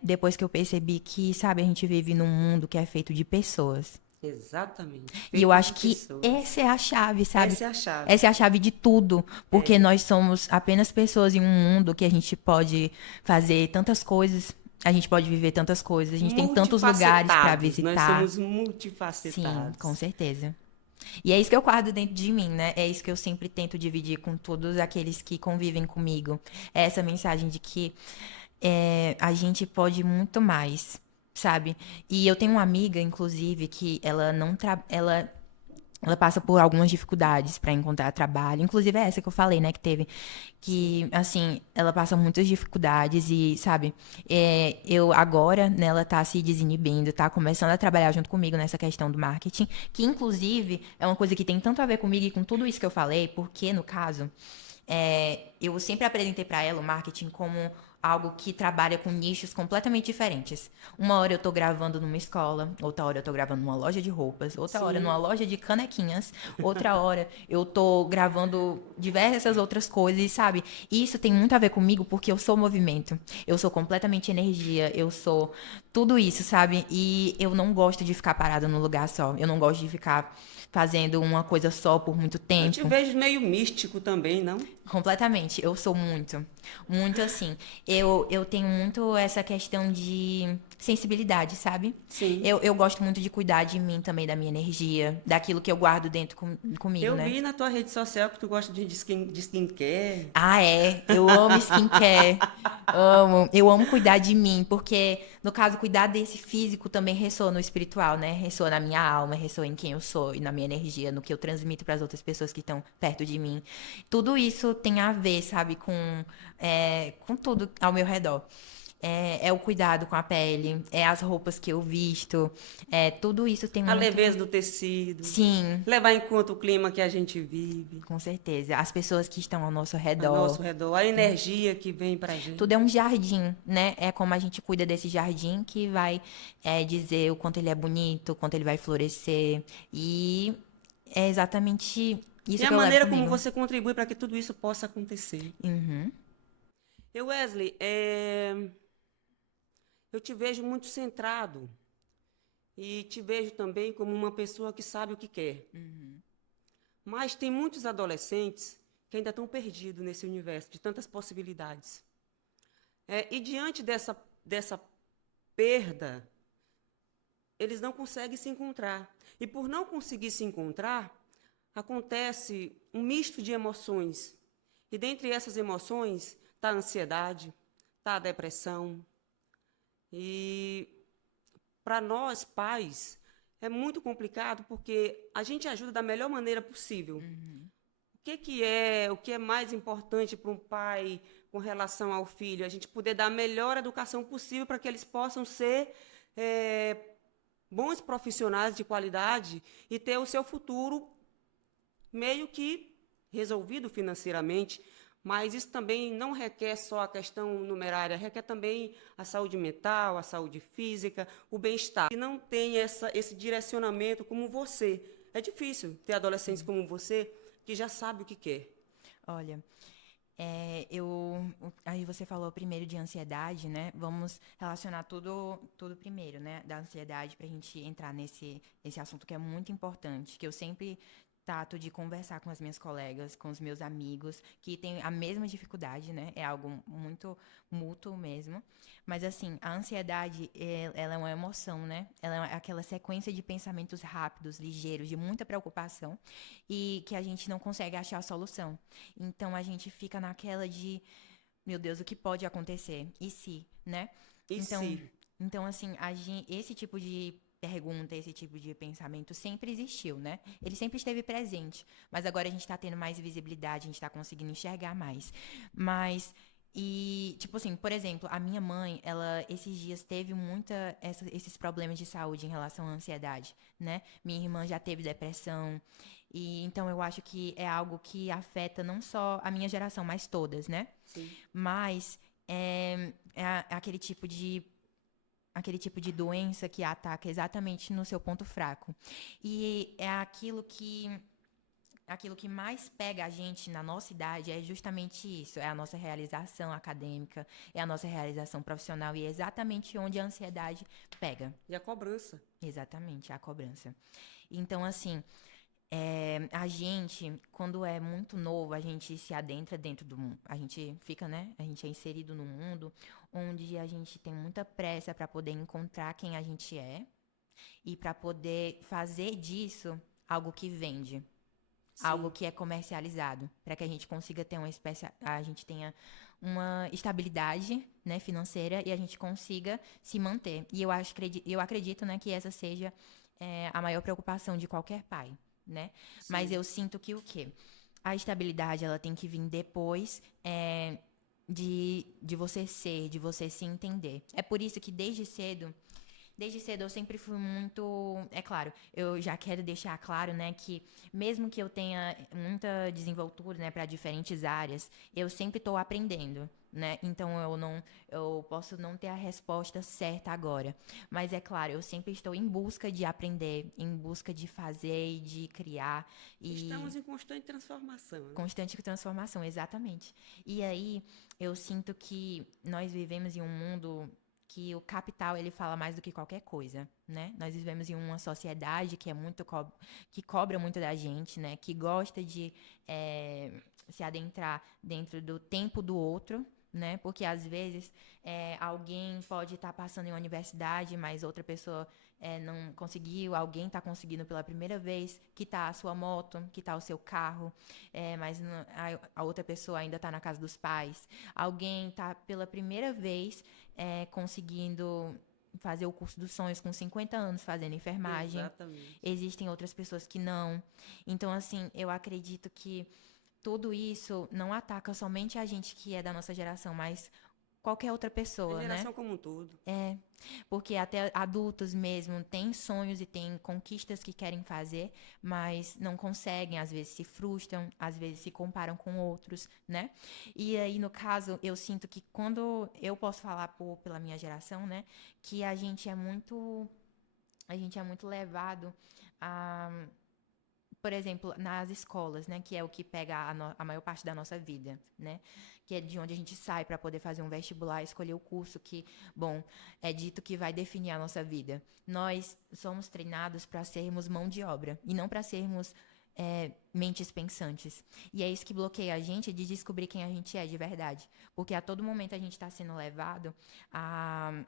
depois que eu percebi que, sabe, a gente vive num mundo que é feito de pessoas. Exatamente. E eu Feito de acho que pessoas. essa é a chave, sabe? Essa é a chave. Essa é a chave de tudo, porque nós somos apenas pessoas em um mundo que a gente pode fazer tantas coisas, a gente pode viver tantas coisas, a gente tem tantos lugares para Multifacetados. Nós visitar. somos Sim, com multifacetados. certeza. E é isso que eu guardo dentro de mim, né? É isso que eu sempre tento dividir com todos aqueles que convivem comigo. É essa mensagem de que a gente pode muito mais, sabe? E eu tenho uma amiga, inclusive, que ela não ela ela passa por algumas dificuldades para encontrar trabalho. Inclusive é essa que eu falei, né, que teve. Que, assim, ela passa muitas dificuldades e, sabe, eu agora, né, ela tá se desinibindo, tá começando a trabalhar junto comigo nessa questão do marketing, que inclusive é uma coisa que tem tanto a ver comigo e com tudo isso que eu falei, porque, no caso, eu sempre apresentei para ela o marketing como algo que trabalha com nichos completamente diferentes. Uma hora eu tô gravando numa escola, outra hora eu tô gravando numa loja de roupas, outra hora numa Sim. loja de canequinhas, outra hora eu tô gravando diversas outras coisas, sabe? E isso tem muito a ver comigo porque eu sou movimento. Eu sou completamente energia, eu sou tudo isso, sabe? E eu não gosto de ficar parada num lugar só. Eu não gosto de ficar fazendo uma coisa só por muito Eu te tempo. vejo meio místico também, não? Completamente. Eu sou muito. Muito assim. Eu tenho muito essa questão de sensibilidade, sabe? Sim. Eu gosto muito de cuidar de mim também, da minha energia, daquilo que eu guardo dentro comigo, Eu né? vi na tua rede social que tu gosta de skincare. Ah, é. Eu amo skincare. Amo. Eu amo cuidar de mim, porque, no caso, cuidar desse físico também ressoa no espiritual, né? Ressoa na minha alma, ressoa em quem eu sou e na minha energia, no que eu transmito para as outras pessoas que estão perto de mim. Tudo isso tem a ver, sabe, com tudo ao meu redor. É o cuidado com a pele, é as roupas que eu visto, tudo isso tem A muito. leveza do tecido. Sim, Levar em conta o clima que a gente vive. com certeza. As pessoas que estão ao nosso Ao redor. nosso redor. A energia que vem pra Tudo é gente. um jardim, né? É como a gente cuida desse jardim que vai dizer o quanto ele é bonito, o quanto ele vai florescer. E é exatamente E isso a que eu levo maneira como comigo. você contribui para que tudo isso possa acontecer. Uhum, Eu, Wesley, eu te vejo muito centrado e te vejo também como uma pessoa que sabe o que quer. uhum, Mas tem muitos adolescentes que ainda estão perdidos nesse universo de tantas possibilidades. E diante dessa perda, eles não conseguem se encontrar. E por não conseguir se encontrar, acontece um misto de emoções. E dentre essas emoções está a ansiedade, está a depressão. E para nós, pais, é muito complicado porque a gente ajuda da melhor maneira possível. uhum. O que é mais importante para um pai com relação ao filho? A gente poder dar a melhor educação possível para que eles possam ser é, bons profissionais de qualidade e ter o seu futuro meio que resolvido financeiramente, mas isso também não requer só a questão numerária, requer também a saúde mental, a saúde física, o bem-estar. E não tem esse direcionamento como você. É difícil ter adolescentes Sim. como você que já sabe o que quer. Olha, aí você falou primeiro de ansiedade, né? Vamos relacionar tudo primeiro, né? Da ansiedade pra gente entrar nesse assunto que é muito importante, que eu sempre trato de conversar com as minhas colegas, com os meus amigos, que têm a mesma dificuldade, né? É algo muito mútuo mesmo. Mas assim, a ansiedade, ela é uma emoção, né? Ela é aquela sequência de pensamentos rápidos, ligeiros, de muita preocupação e que a gente não consegue achar a solução. Então a gente fica naquela de, meu Deus, o que pode acontecer? E se, né? E Então, se? então assim, esse tipo de pergunta, esse tipo de pensamento sempre existiu, né? Ele sempre esteve presente, mas agora a gente tá tendo mais visibilidade, a gente tá conseguindo enxergar mais. Mas tipo assim, por exemplo, a minha mãe, ela esses dias teve esses problemas de saúde em relação à ansiedade, né? Minha irmã já teve depressão, e então eu acho que é algo que afeta não só a minha geração, mas todas, né? Sim. Mas aquele tipo de doença que ataca exatamente no seu ponto fraco. E é aquilo que mais pega a gente na nossa idade é justamente isso, é a nossa realização acadêmica, é a nossa realização profissional e é exatamente onde a ansiedade pega. E a cobrança. Exatamente, a cobrança. Então, assim, a gente, quando é muito novo, a gente se adentra dentro do mundo. A gente fica, né? A gente é inserido no mundo onde a gente tem muita pressa para poder encontrar quem a gente é e para poder fazer disso algo que vende, algo Sim. que é comercializado, para que a gente consiga ter a gente tenha uma estabilidade, né, financeira e a gente consiga se manter. E eu acredito, né, que essa seja a maior preocupação de qualquer pai. né? Sim. Mas eu sinto que o quê? A estabilidade, ela tem que vir depois de você ser, de você se entender. É por isso que desde cedo eu sempre fui muito, é claro, eu já quero deixar claro, né, que mesmo que eu tenha muita desenvoltura, né, para diferentes áreas, eu sempre estou aprendendo, né? Então eu posso não ter a resposta certa agora, mas é claro, eu sempre estou em busca de aprender, em busca de fazer e de criar e Estamos em constante transformação, né? constante transformação, exatamente. E aí eu sinto que nós vivemos em um mundo que o capital ele fala mais do que qualquer coisa, né? Nós vivemos em uma sociedade que é muito que cobra muito da gente, né? Que gosta de se adentrar dentro do tempo do outro, né? Porque às vezes alguém pode estar passando em uma universidade, mas outra pessoa não conseguiu, alguém está conseguindo pela primeira vez, que tá a sua moto, que tá o seu carro, mas a outra pessoa ainda está na casa dos pais. Alguém está pela primeira vez conseguindo fazer o curso dos sonhos com 50 anos, fazendo enfermagem. Exatamente. Existem outras pessoas que não. Então, assim, eu acredito que tudo isso não ataca somente a gente que é da nossa geração, mas qualquer outra A pessoa, né? geração como um todo. Porque até adultos mesmo têm sonhos e têm conquistas que querem fazer, mas não conseguem, às vezes se frustram, às vezes se comparam com outros, né? E aí, no caso, eu sinto que quando eu posso falar pela minha geração, né, que a gente é muito levado a, por exemplo, nas escolas, né, que é o que pega a maior parte da nossa vida, né, que é de onde a gente sai para poder fazer um vestibular, escolher o curso que, bom, é dito que vai definir a nossa vida. Nós somos treinados para sermos mão de obra e não para sermos mentes pensantes. E é isso que bloqueia a gente de descobrir quem a gente é de verdade, porque a todo momento a gente está sendo levado a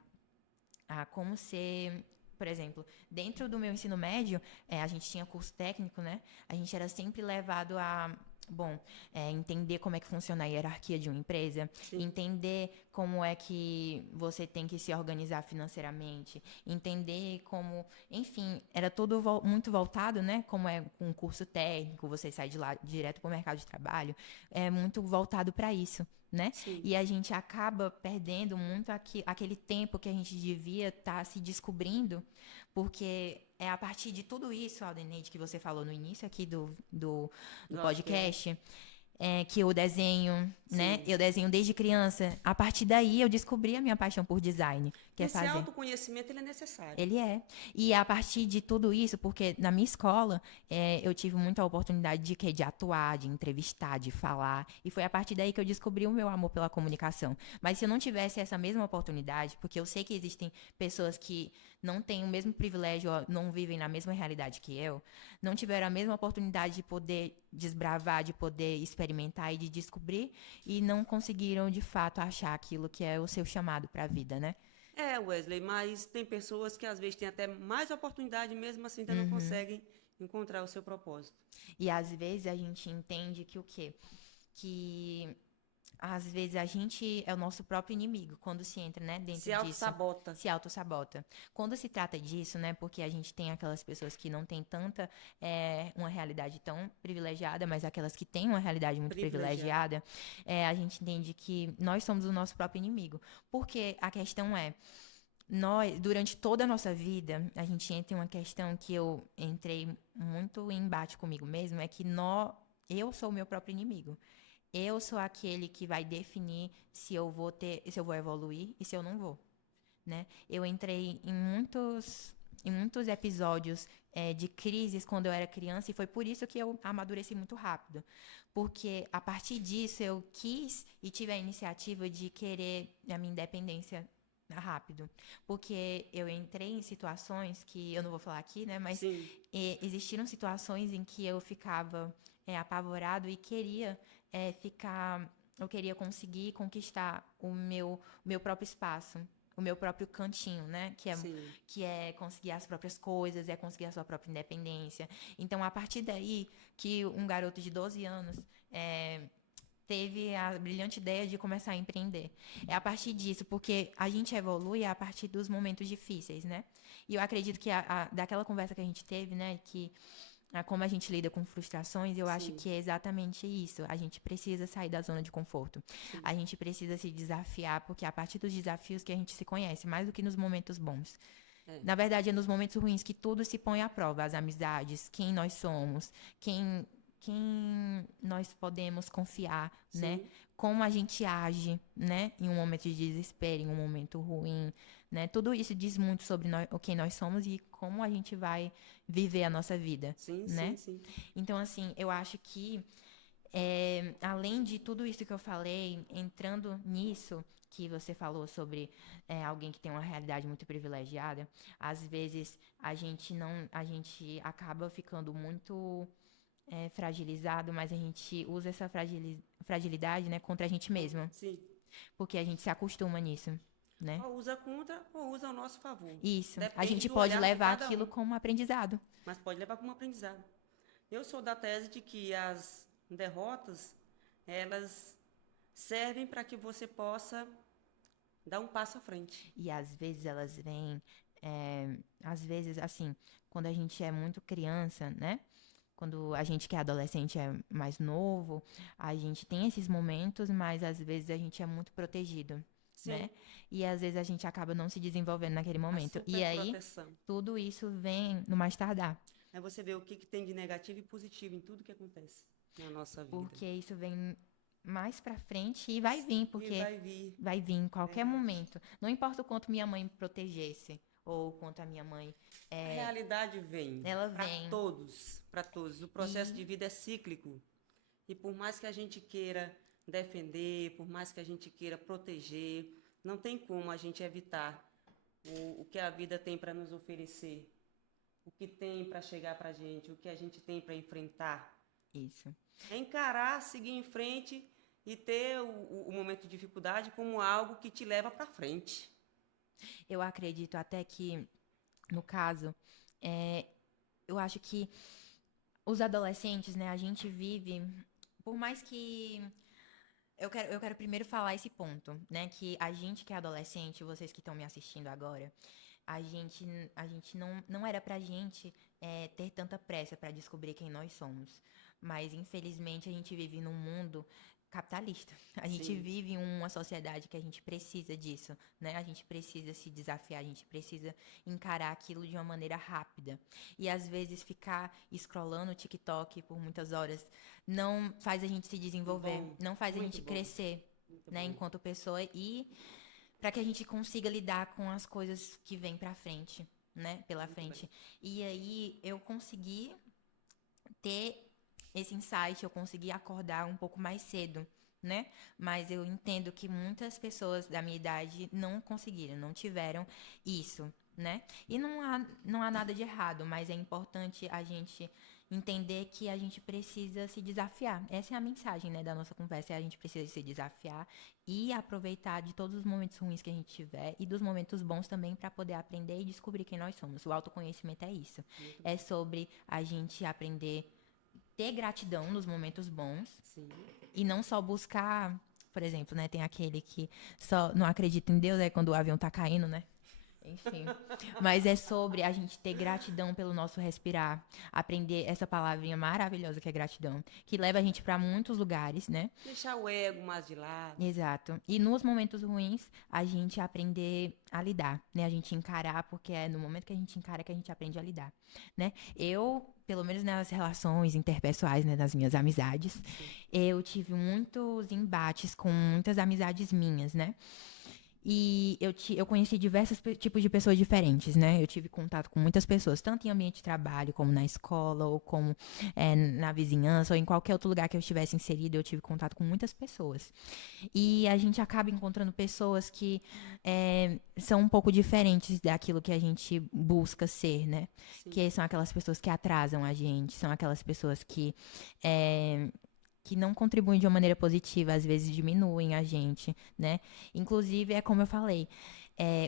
como ser. Por exemplo, dentro do meu ensino médio, a gente tinha curso técnico, né? A gente era sempre levado a, bom, entender como é que funciona a hierarquia de uma empresa, Sim. entender como é que você tem que se organizar financeiramente, entender como, enfim, era tudo muito voltado, né? Como é um curso técnico, você sai de lá direto para o mercado de trabalho, é muito voltado para isso, né? Sim. E a gente acaba perdendo muito aquele tempo que a gente devia estar se descobrindo, porque é a partir de tudo isso, Aldeneide, que você falou no início aqui do podcast, que eu desenho, né? Sim. Eu desenho desde criança. A partir daí eu descobri a minha paixão por design, que é Esse fazer. autoconhecimento ele é necessário. Ele é. E a partir de tudo isso, porque na minha escola eu tive muita oportunidade de atuar, de entrevistar, de falar. E foi a partir daí que eu descobri o meu amor pela comunicação. Mas se eu não tivesse essa mesma oportunidade, porque eu sei que existem pessoas que não têm o mesmo privilégio, não vivem na mesma realidade que eu, não tiveram a mesma oportunidade de poder desbravar, de poder experimentar e de descobrir, e não conseguiram de fato achar aquilo que é o seu chamado para a vida, né? Wesley, mas tem pessoas que às vezes têm até mais oportunidade, mesmo assim ainda não conseguem encontrar o seu propósito. E às vezes a gente entende que o quê? Que às vezes a gente é o nosso próprio inimigo quando se entra, né, dentro Se disso. auto-sabota. Se auto-sabota. Quando se trata disso, né, porque a gente tem aquelas pessoas que não têm tanta, uma realidade tão privilegiada, mas aquelas que têm uma realidade muito privilegiada, a gente entende que nós somos o nosso próprio inimigo. Porque a questão é, nós, durante toda a nossa vida, a gente entra em uma questão que eu entrei muito em embate comigo mesmo, é que eu sou o meu próprio inimigo. Eu sou aquele que vai definir se eu vou evoluir e se eu não vou, né? Eu entrei em muitos episódios de crises quando eu era criança e foi por isso que eu amadureci muito rápido, porque a partir disso eu quis e tive a iniciativa de querer a minha independência rápido, porque eu entrei em situações que eu não vou falar aqui, né? Mas existiram situações em que eu ficava apavorado e queria eu queria conseguir conquistar o meu próprio espaço, o meu próprio cantinho, né? Que é conseguir as próprias coisas, é conseguir a sua própria independência. Então, a partir daí que um garoto de 12 anos teve a brilhante ideia de começar a empreender. É a partir disso, porque a gente evolui a partir dos momentos difíceis, né? E eu acredito que daquela conversa que a gente teve, né? Que como a gente lida com frustrações, eu acho Sim. que é exatamente isso. A gente precisa sair da zona de conforto. Sim. A gente precisa se desafiar, porque é a partir dos desafios que a gente se conhece, mais do que nos momentos bons. É. Na verdade, é nos momentos ruins que tudo se põe à prova. As amizades, quem nós somos, quem nós podemos confiar, né? Sim. Como a gente age, né? Em um momento de desespero, em um momento ruim, né? Tudo isso diz muito sobre quem nós somos e como a gente vai viver a nossa vida, Sim, né? sim, sim. Então, assim, eu acho que além de tudo isso que eu falei, entrando nisso que você falou sobre alguém que tem uma realidade muito privilegiada, às vezes a gente acaba ficando muito fragilizado, mas a gente usa essa fragilidade, né, contra a gente mesma, Sim. porque a gente se acostuma nisso, né? Ou usa contra ou usa ao nosso favor. Isso. A Depende gente do pode olhar de levar cada aquilo um, como aprendizado. mas pode levar como aprendizado. Eu sou da tese de que as derrotas, elas servem para que você possa dar um passo à frente. E às vezes elas vêm, às vezes, assim, quando a gente é muito criança, né? Quando a gente que é adolescente é mais novo, a gente tem esses momentos, mas às vezes a gente é muito protegido, Sim. né? E às vezes a gente acaba não se desenvolvendo naquele momento. A E aí, superproteção. tudo isso vem no mais tardar. Aí você vê o que tem de negativo e positivo em tudo que acontece na nossa vida. Porque isso vem mais pra frente e vai vir, porque E vai vir. vai vir em qualquer momento. Não importa o quanto minha mãe me protegesse, ou o quanto a minha mãe. A realidade vem. Ela Para vem. todos. Para todos. O processo de vida é cíclico. E por mais que a gente queira defender, por mais que a gente queira proteger, não tem como a gente evitar o que a vida tem para nos oferecer. O que tem para chegar para a gente, o que a gente tem para enfrentar. Isso. É encarar, seguir em frente e ter o momento de dificuldade como algo que te leva para frente. Eu acredito até que, no caso, eu acho que os adolescentes, né, a gente vive, por mais que. Eu quero primeiro falar esse ponto, né? Que a gente que é adolescente, vocês que estão me assistindo agora, a gente não era pra gente ter tanta pressa pra descobrir quem nós somos. Mas, infelizmente, a gente vive num mundo capitalista. A gente Sim. vive em uma sociedade que a gente precisa disso, né? A gente precisa se desafiar, a gente precisa encarar aquilo de uma maneira rápida. E, às vezes, ficar scrollando o TikTok por muitas horas não faz a gente se desenvolver, Bom, não faz a muito gente bom. crescer, Muito né? bom. Enquanto pessoa e para que a gente consiga lidar com as coisas que vêm pra frente, né? Pela Muito frente. E aí eu consegui ter esse insight, eu consegui acordar um pouco mais cedo, né? Mas eu entendo que muitas pessoas da minha idade não conseguiram, não tiveram isso, né? E não há nada de errado, mas é importante a gente entender que a gente precisa se desafiar. Essa é a mensagem, né, da nossa conversa, a gente precisa se desafiar e aproveitar de todos os momentos ruins que a gente tiver e dos momentos bons também para poder aprender e descobrir quem nós somos. O autoconhecimento é isso. É sobre a gente aprender ter gratidão nos momentos bons. Sim. E não só buscar, por exemplo, né? Tem aquele que só não acredita em Deus, é quando o avião tá caindo, né? Enfim. Mas é sobre a gente ter gratidão pelo nosso respirar. Aprender essa palavrinha maravilhosa que é gratidão. Que leva a gente pra muitos lugares, né? Deixar o ego mais de lado. Exato. E nos momentos ruins, a gente aprender a lidar, né? A gente encarar, porque é no momento que a gente encara que a gente aprende a lidar, né? Eu, pelo menos nas relações interpessoais, né, das minhas amizades, eu tive muitos embates com muitas amizades minhas, né? E eu conheci diversos tipos de pessoas diferentes, né? Eu tive contato com muitas pessoas, tanto em ambiente de trabalho, como na escola, ou como na vizinhança, ou em qualquer outro lugar que eu estivesse inserido, eu tive contato com muitas pessoas. E a gente acaba encontrando pessoas que são um pouco diferentes daquilo que a gente busca ser, né? Sim. Que são aquelas pessoas que atrasam a gente, são aquelas pessoas que não contribuem de uma maneira positiva, às vezes diminuem a gente, né? Inclusive, é como eu falei,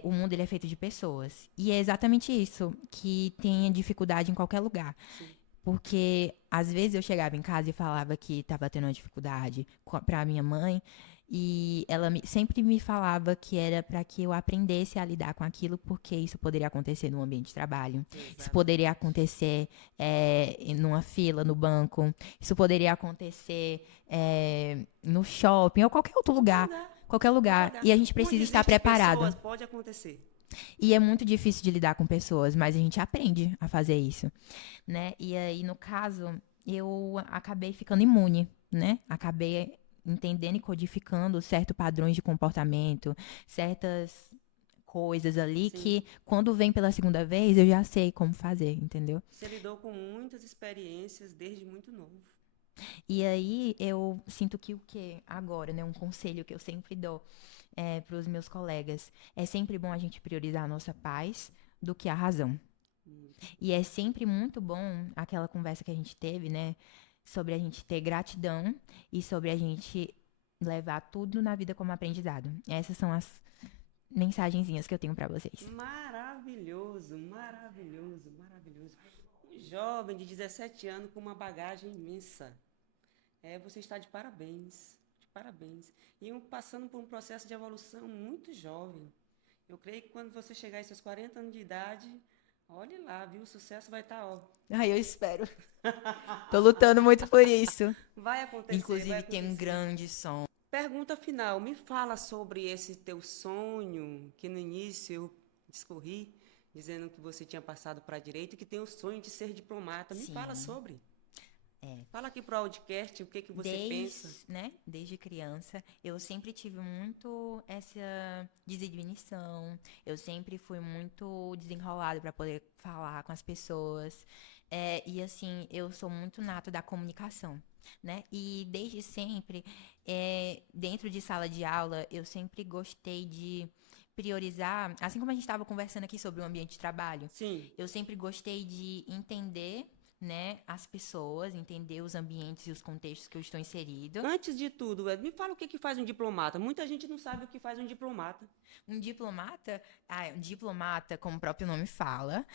o mundo ele é feito de pessoas. E é exatamente isso, que tem dificuldade em qualquer lugar. Sim. Porque, às vezes, eu chegava em casa e falava que estava tendo uma dificuldade pra minha mãe, E ela sempre me falava que era para que eu aprendesse a lidar com aquilo, porque isso poderia acontecer no ambiente de trabalho. Isso poderia acontecer numa fila, no banco. Isso poderia acontecer no shopping ou qualquer outro lugar. Qualquer lugar. E a gente precisa estar preparado. Pessoas, pode acontecer. E é muito difícil de lidar com pessoas, mas a gente aprende a fazer isso, né? E aí, no caso, eu acabei ficando imune, né? Acabei entendendo e codificando certos padrões de comportamento, certas coisas ali Sim. que, quando vem pela segunda vez, eu já sei como fazer, entendeu? Você lidou com muitas experiências desde muito novo. E aí, eu sinto que o que agora, né? Um conselho que eu sempre dou para os meus colegas. É sempre bom a gente priorizar a nossa paz do que a razão. E é sempre muito bom aquela conversa que a gente teve, né? Sobre a gente ter gratidão e sobre a gente levar tudo na vida como aprendizado. Essas são as mensagenzinhas que eu tenho para vocês. Maravilhoso, maravilhoso, maravilhoso. Um jovem de 17 anos com uma bagagem imensa. Você está de parabéns, de parabéns. E passando por um processo de evolução muito jovem. Eu creio que quando você chegar a esses 40 anos de idade, olhe lá, viu? O sucesso vai estar, ó. Ai, eu espero. Tô lutando muito por isso. Vai acontecer, Inclusive, vai acontecer. tem um grande som. Pergunta final, me fala sobre esse teu sonho, que no início eu discorri, dizendo que você tinha passado para a direita e que tem o sonho de ser diplomata. Me fala sobre. Fala aqui para o podcast o que você pensa. Né, desde criança, eu sempre tive muito essa desinhibição. Eu sempre fui muito desenrolada para poder falar com as pessoas. E assim, eu sou muito nata da comunicação, né? E desde sempre, dentro de sala de aula, eu sempre gostei de priorizar, assim como a gente estava conversando aqui sobre o ambiente de trabalho. Sim. Eu sempre gostei de entender, né, as pessoas, entender os ambientes e os contextos que eu estou inserido. Antes de tudo, me fala o que faz um diplomata. Muita gente não sabe o que faz um diplomata. Um diplomata, como o próprio nome fala,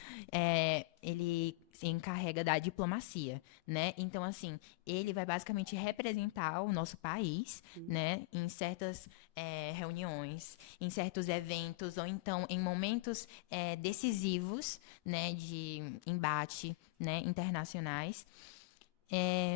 ele se encarrega da diplomacia, né? Então, assim, ele vai basicamente representar o nosso país, né? Em certas reuniões, em certos eventos, ou então em momentos decisivos, né? De embate, né? Internacionais.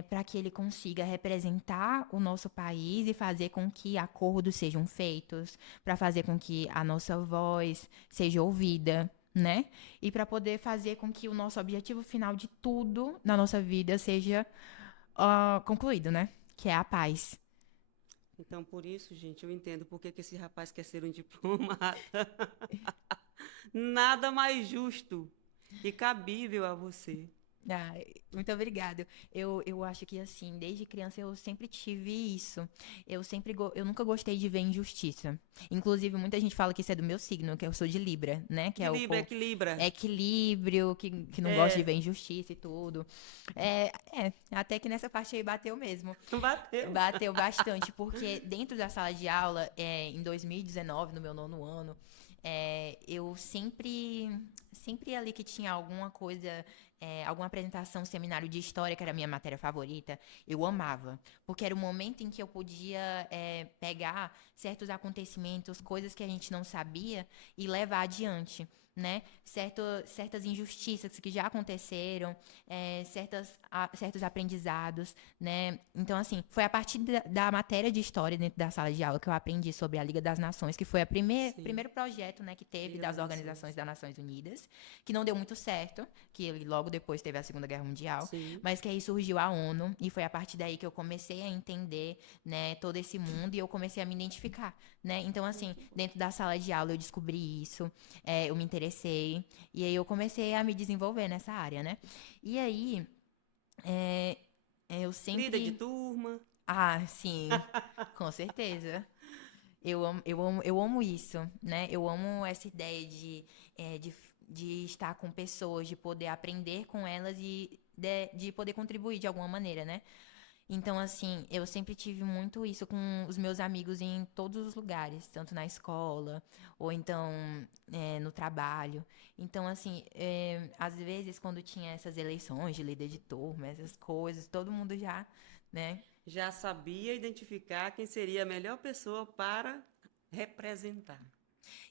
Para que ele consiga representar o nosso país e fazer com que acordos sejam feitos, para fazer com que a nossa voz seja ouvida, né? E para poder fazer com que o nosso objetivo final de tudo na nossa vida seja concluído, né? Que é a paz. Então, por isso, gente, eu entendo por que esse rapaz quer ser um diplomata. Nada mais justo e cabível a você. Muito obrigada. Eu acho que, assim, desde criança eu sempre tive isso. Eu nunca gostei de ver injustiça. Inclusive, muita gente fala que isso é do meu signo, que eu sou de Libra, né? Que Equilibra. Equilíbrio, que não gosta de ver injustiça e tudo. Até que nessa parte aí bateu mesmo. Bateu. Bateu bastante, porque dentro da sala de aula, em 2019, no meu 9º ano, eu sempre ali que tinha alguma coisa, alguma apresentação, seminário de história, que era a minha matéria favorita, eu amava. Porque era o momento em que eu podia pegar certos acontecimentos, coisas que a gente não sabia e levar adiante, né? Certas injustiças que já aconteceram, certos aprendizados, né? Então, assim, foi a partir da matéria de história dentro da sala de aula que eu aprendi sobre a Liga das Nações, que foi o primeiro projeto, né, que teve das organizações das Nações Unidas, que não deu muito certo, que logo depois teve a Segunda Guerra Mundial, mas que aí surgiu a ONU, e foi a partir daí que eu comecei a entender, né, todo esse mundo, e eu comecei a me identificar, né? Então, assim, dentro da sala de aula eu descobri isso, eu me interessei, e aí eu comecei a me desenvolver nessa área, né? E aí, eu sempre... Líder de turma. Ah, sim, com certeza. Eu amo isso, né? Eu amo essa ideia de estar com pessoas, de poder aprender com elas e de poder contribuir de alguma maneira, né? Então, assim, eu sempre tive muito isso com os meus amigos em todos os lugares, tanto na escola ou então no trabalho. Então, assim, às vezes quando tinha essas eleições de líder de turma, essas coisas, todo mundo já, né? Já sabia identificar quem seria a melhor pessoa para representar.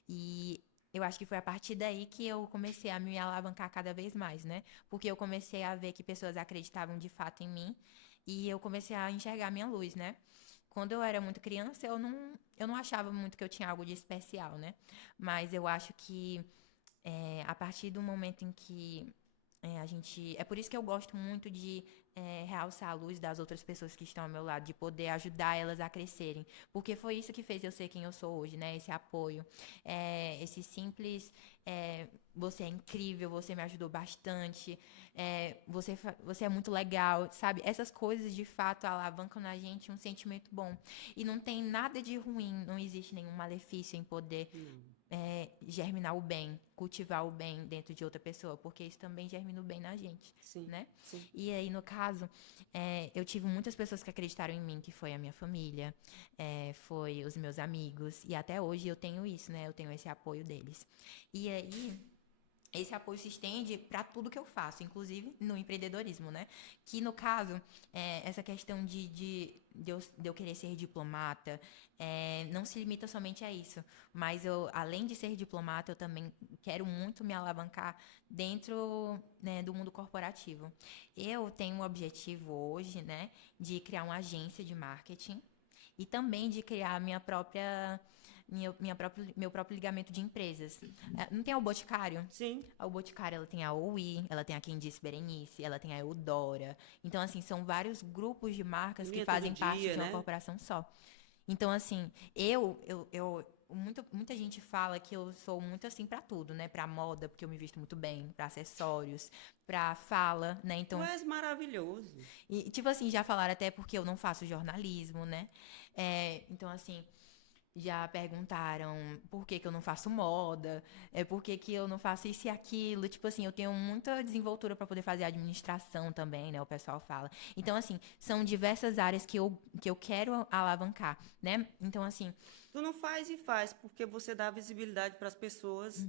E eu acho que foi a partir daí que eu comecei a me alavancar cada vez mais, né? Porque eu comecei a ver que pessoas acreditavam de fato em mim e eu comecei a enxergar a minha luz, né? Quando eu era muito criança, eu não achava muito que eu tinha algo de especial, né? Mas eu acho que a partir do momento em que a gente. É por isso que eu gosto muito de realçar a luz das outras pessoas que estão ao meu lado, de poder ajudar elas a crescerem. Porque foi isso que fez eu ser quem eu sou hoje, né? Esse apoio. Esse simples. Você é incrível, você me ajudou bastante, você é muito legal, sabe? Essas coisas de fato alavancam na gente um sentimento bom. E não tem nada de ruim, não existe nenhum malefício em poder germinar o bem, cultivar o bem dentro de outra pessoa, porque isso também germina o bem na gente, Sim, né? sim. E aí, no caso, eu tive muitas pessoas que acreditaram em mim, que foi a minha família, foi os meus amigos, e até hoje eu tenho isso, né? Eu tenho esse apoio deles. E aí, esse apoio se estende para tudo que eu faço, inclusive no empreendedorismo, né? Que no caso, essa questão de eu querer ser diplomata, não se limita somente a isso. Mas eu, além de ser diplomata, eu também quero muito me alavancar dentro, né, do mundo corporativo. Eu tenho um objetivo hoje, né, de criar uma agência de marketing e também de criar meu próprio ligamento de empresas. Não tem a O Boticário? Sim. A O Boticário, ela tem a OUI, ela tem a Quem Disse Berenice, ela tem a Eudora. Então, assim, são vários grupos de marcas que Linha fazem Todo parte Dia, de uma né? corporação só. Então, assim, muita gente fala que eu sou muito assim pra tudo, né? Pra moda, porque eu me visto muito bem, pra acessórios, pra fala, né? Tu Então, és maravilhoso. e, tipo assim, já falaram até porque eu não faço jornalismo, né? Então, assim, já perguntaram por que que eu não faço moda, por que que eu não faço isso e aquilo. Tipo assim, eu tenho muita desenvoltura para poder fazer administração também, né? O pessoal fala. Então, assim, são diversas áreas que eu quero alavancar, né? Então, assim, Tu não faz e faz, porque você dá visibilidade para as pessoas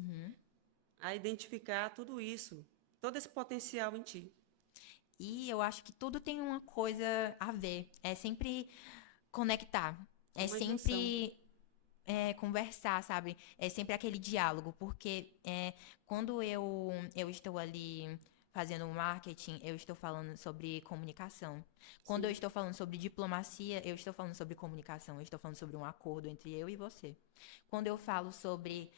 a identificar tudo isso, todo esse potencial em ti. e eu acho que tudo tem uma coisa a ver. É sempre conectar. É Uma junção. sempre conversar, sabe? É sempre aquele diálogo, porque quando eu estou ali fazendo marketing, eu estou falando sobre comunicação. Quando eu Sim. estou falando sobre diplomacia, eu estou falando sobre comunicação. Eu estou falando sobre um acordo entre eu e você. Quando eu falo sobre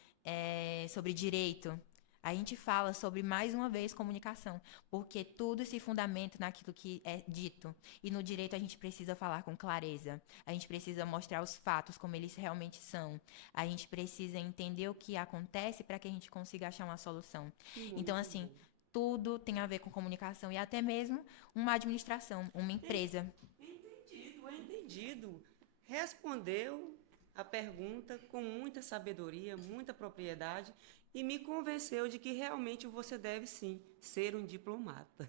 direito, a gente fala sobre, mais uma vez, comunicação, porque tudo se fundamenta naquilo que é dito. E no direito a gente precisa falar com clareza, a gente precisa mostrar os fatos como eles realmente são, a gente precisa entender o que acontece para que a gente consiga achar uma solução. Então, Muito assim, bom. tudo tem a ver com comunicação e até mesmo uma administração, uma empresa. Entendido, entendido. Respondeu a pergunta com muita sabedoria, muita propriedade e me convenceu de que realmente você deve sim ser um diplomata.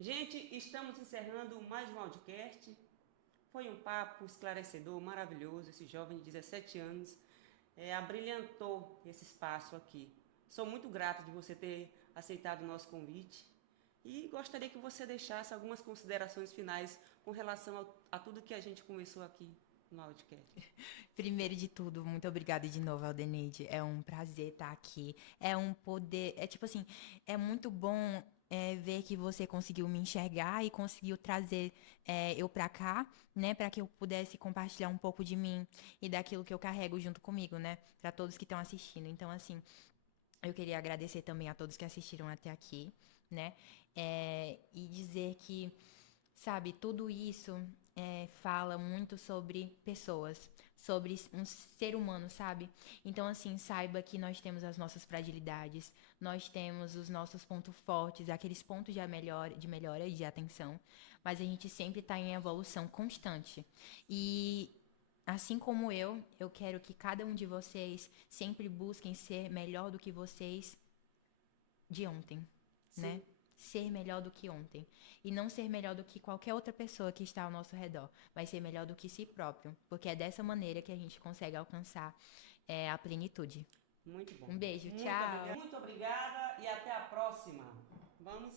Gente, estamos encerrando mais um podcast. Foi um papo esclarecedor, maravilhoso. Esse jovem de 17 anos abrilhantou esse espaço aqui. Sou muito grato de você ter aceitado o nosso convite e gostaria que você deixasse algumas considerações finais com relação a tudo que a gente conversou aqui no podcast. Primeiro de tudo, muito obrigada de novo, Aldeneide. É um prazer estar aqui. É um poder. É tipo assim, é muito bom ver que você conseguiu me enxergar e conseguiu trazer eu pra cá, né? Pra que eu pudesse compartilhar um pouco de mim e daquilo que eu carrego junto comigo, né? Pra todos que estão assistindo. Então, assim, eu queria agradecer também a todos que assistiram até aqui, né? E dizer que, sabe, tudo isso fala muito sobre pessoas, sobre um ser humano, sabe? Então, assim, saiba que nós temos as nossas fragilidades, nós temos os nossos pontos fortes, aqueles pontos de melhora e de atenção, mas a gente sempre está em evolução constante. E assim como eu quero que cada um de vocês sempre busquem ser melhor do que vocês de ontem, Sim. né? Ser melhor do que ontem. E não ser melhor do que qualquer outra pessoa que está ao nosso redor, mas ser melhor do que si próprio. Porque é dessa maneira que a gente consegue alcançar a plenitude. Muito bom. Um beijo, tchau! Muito obrigada e até a próxima. Vamos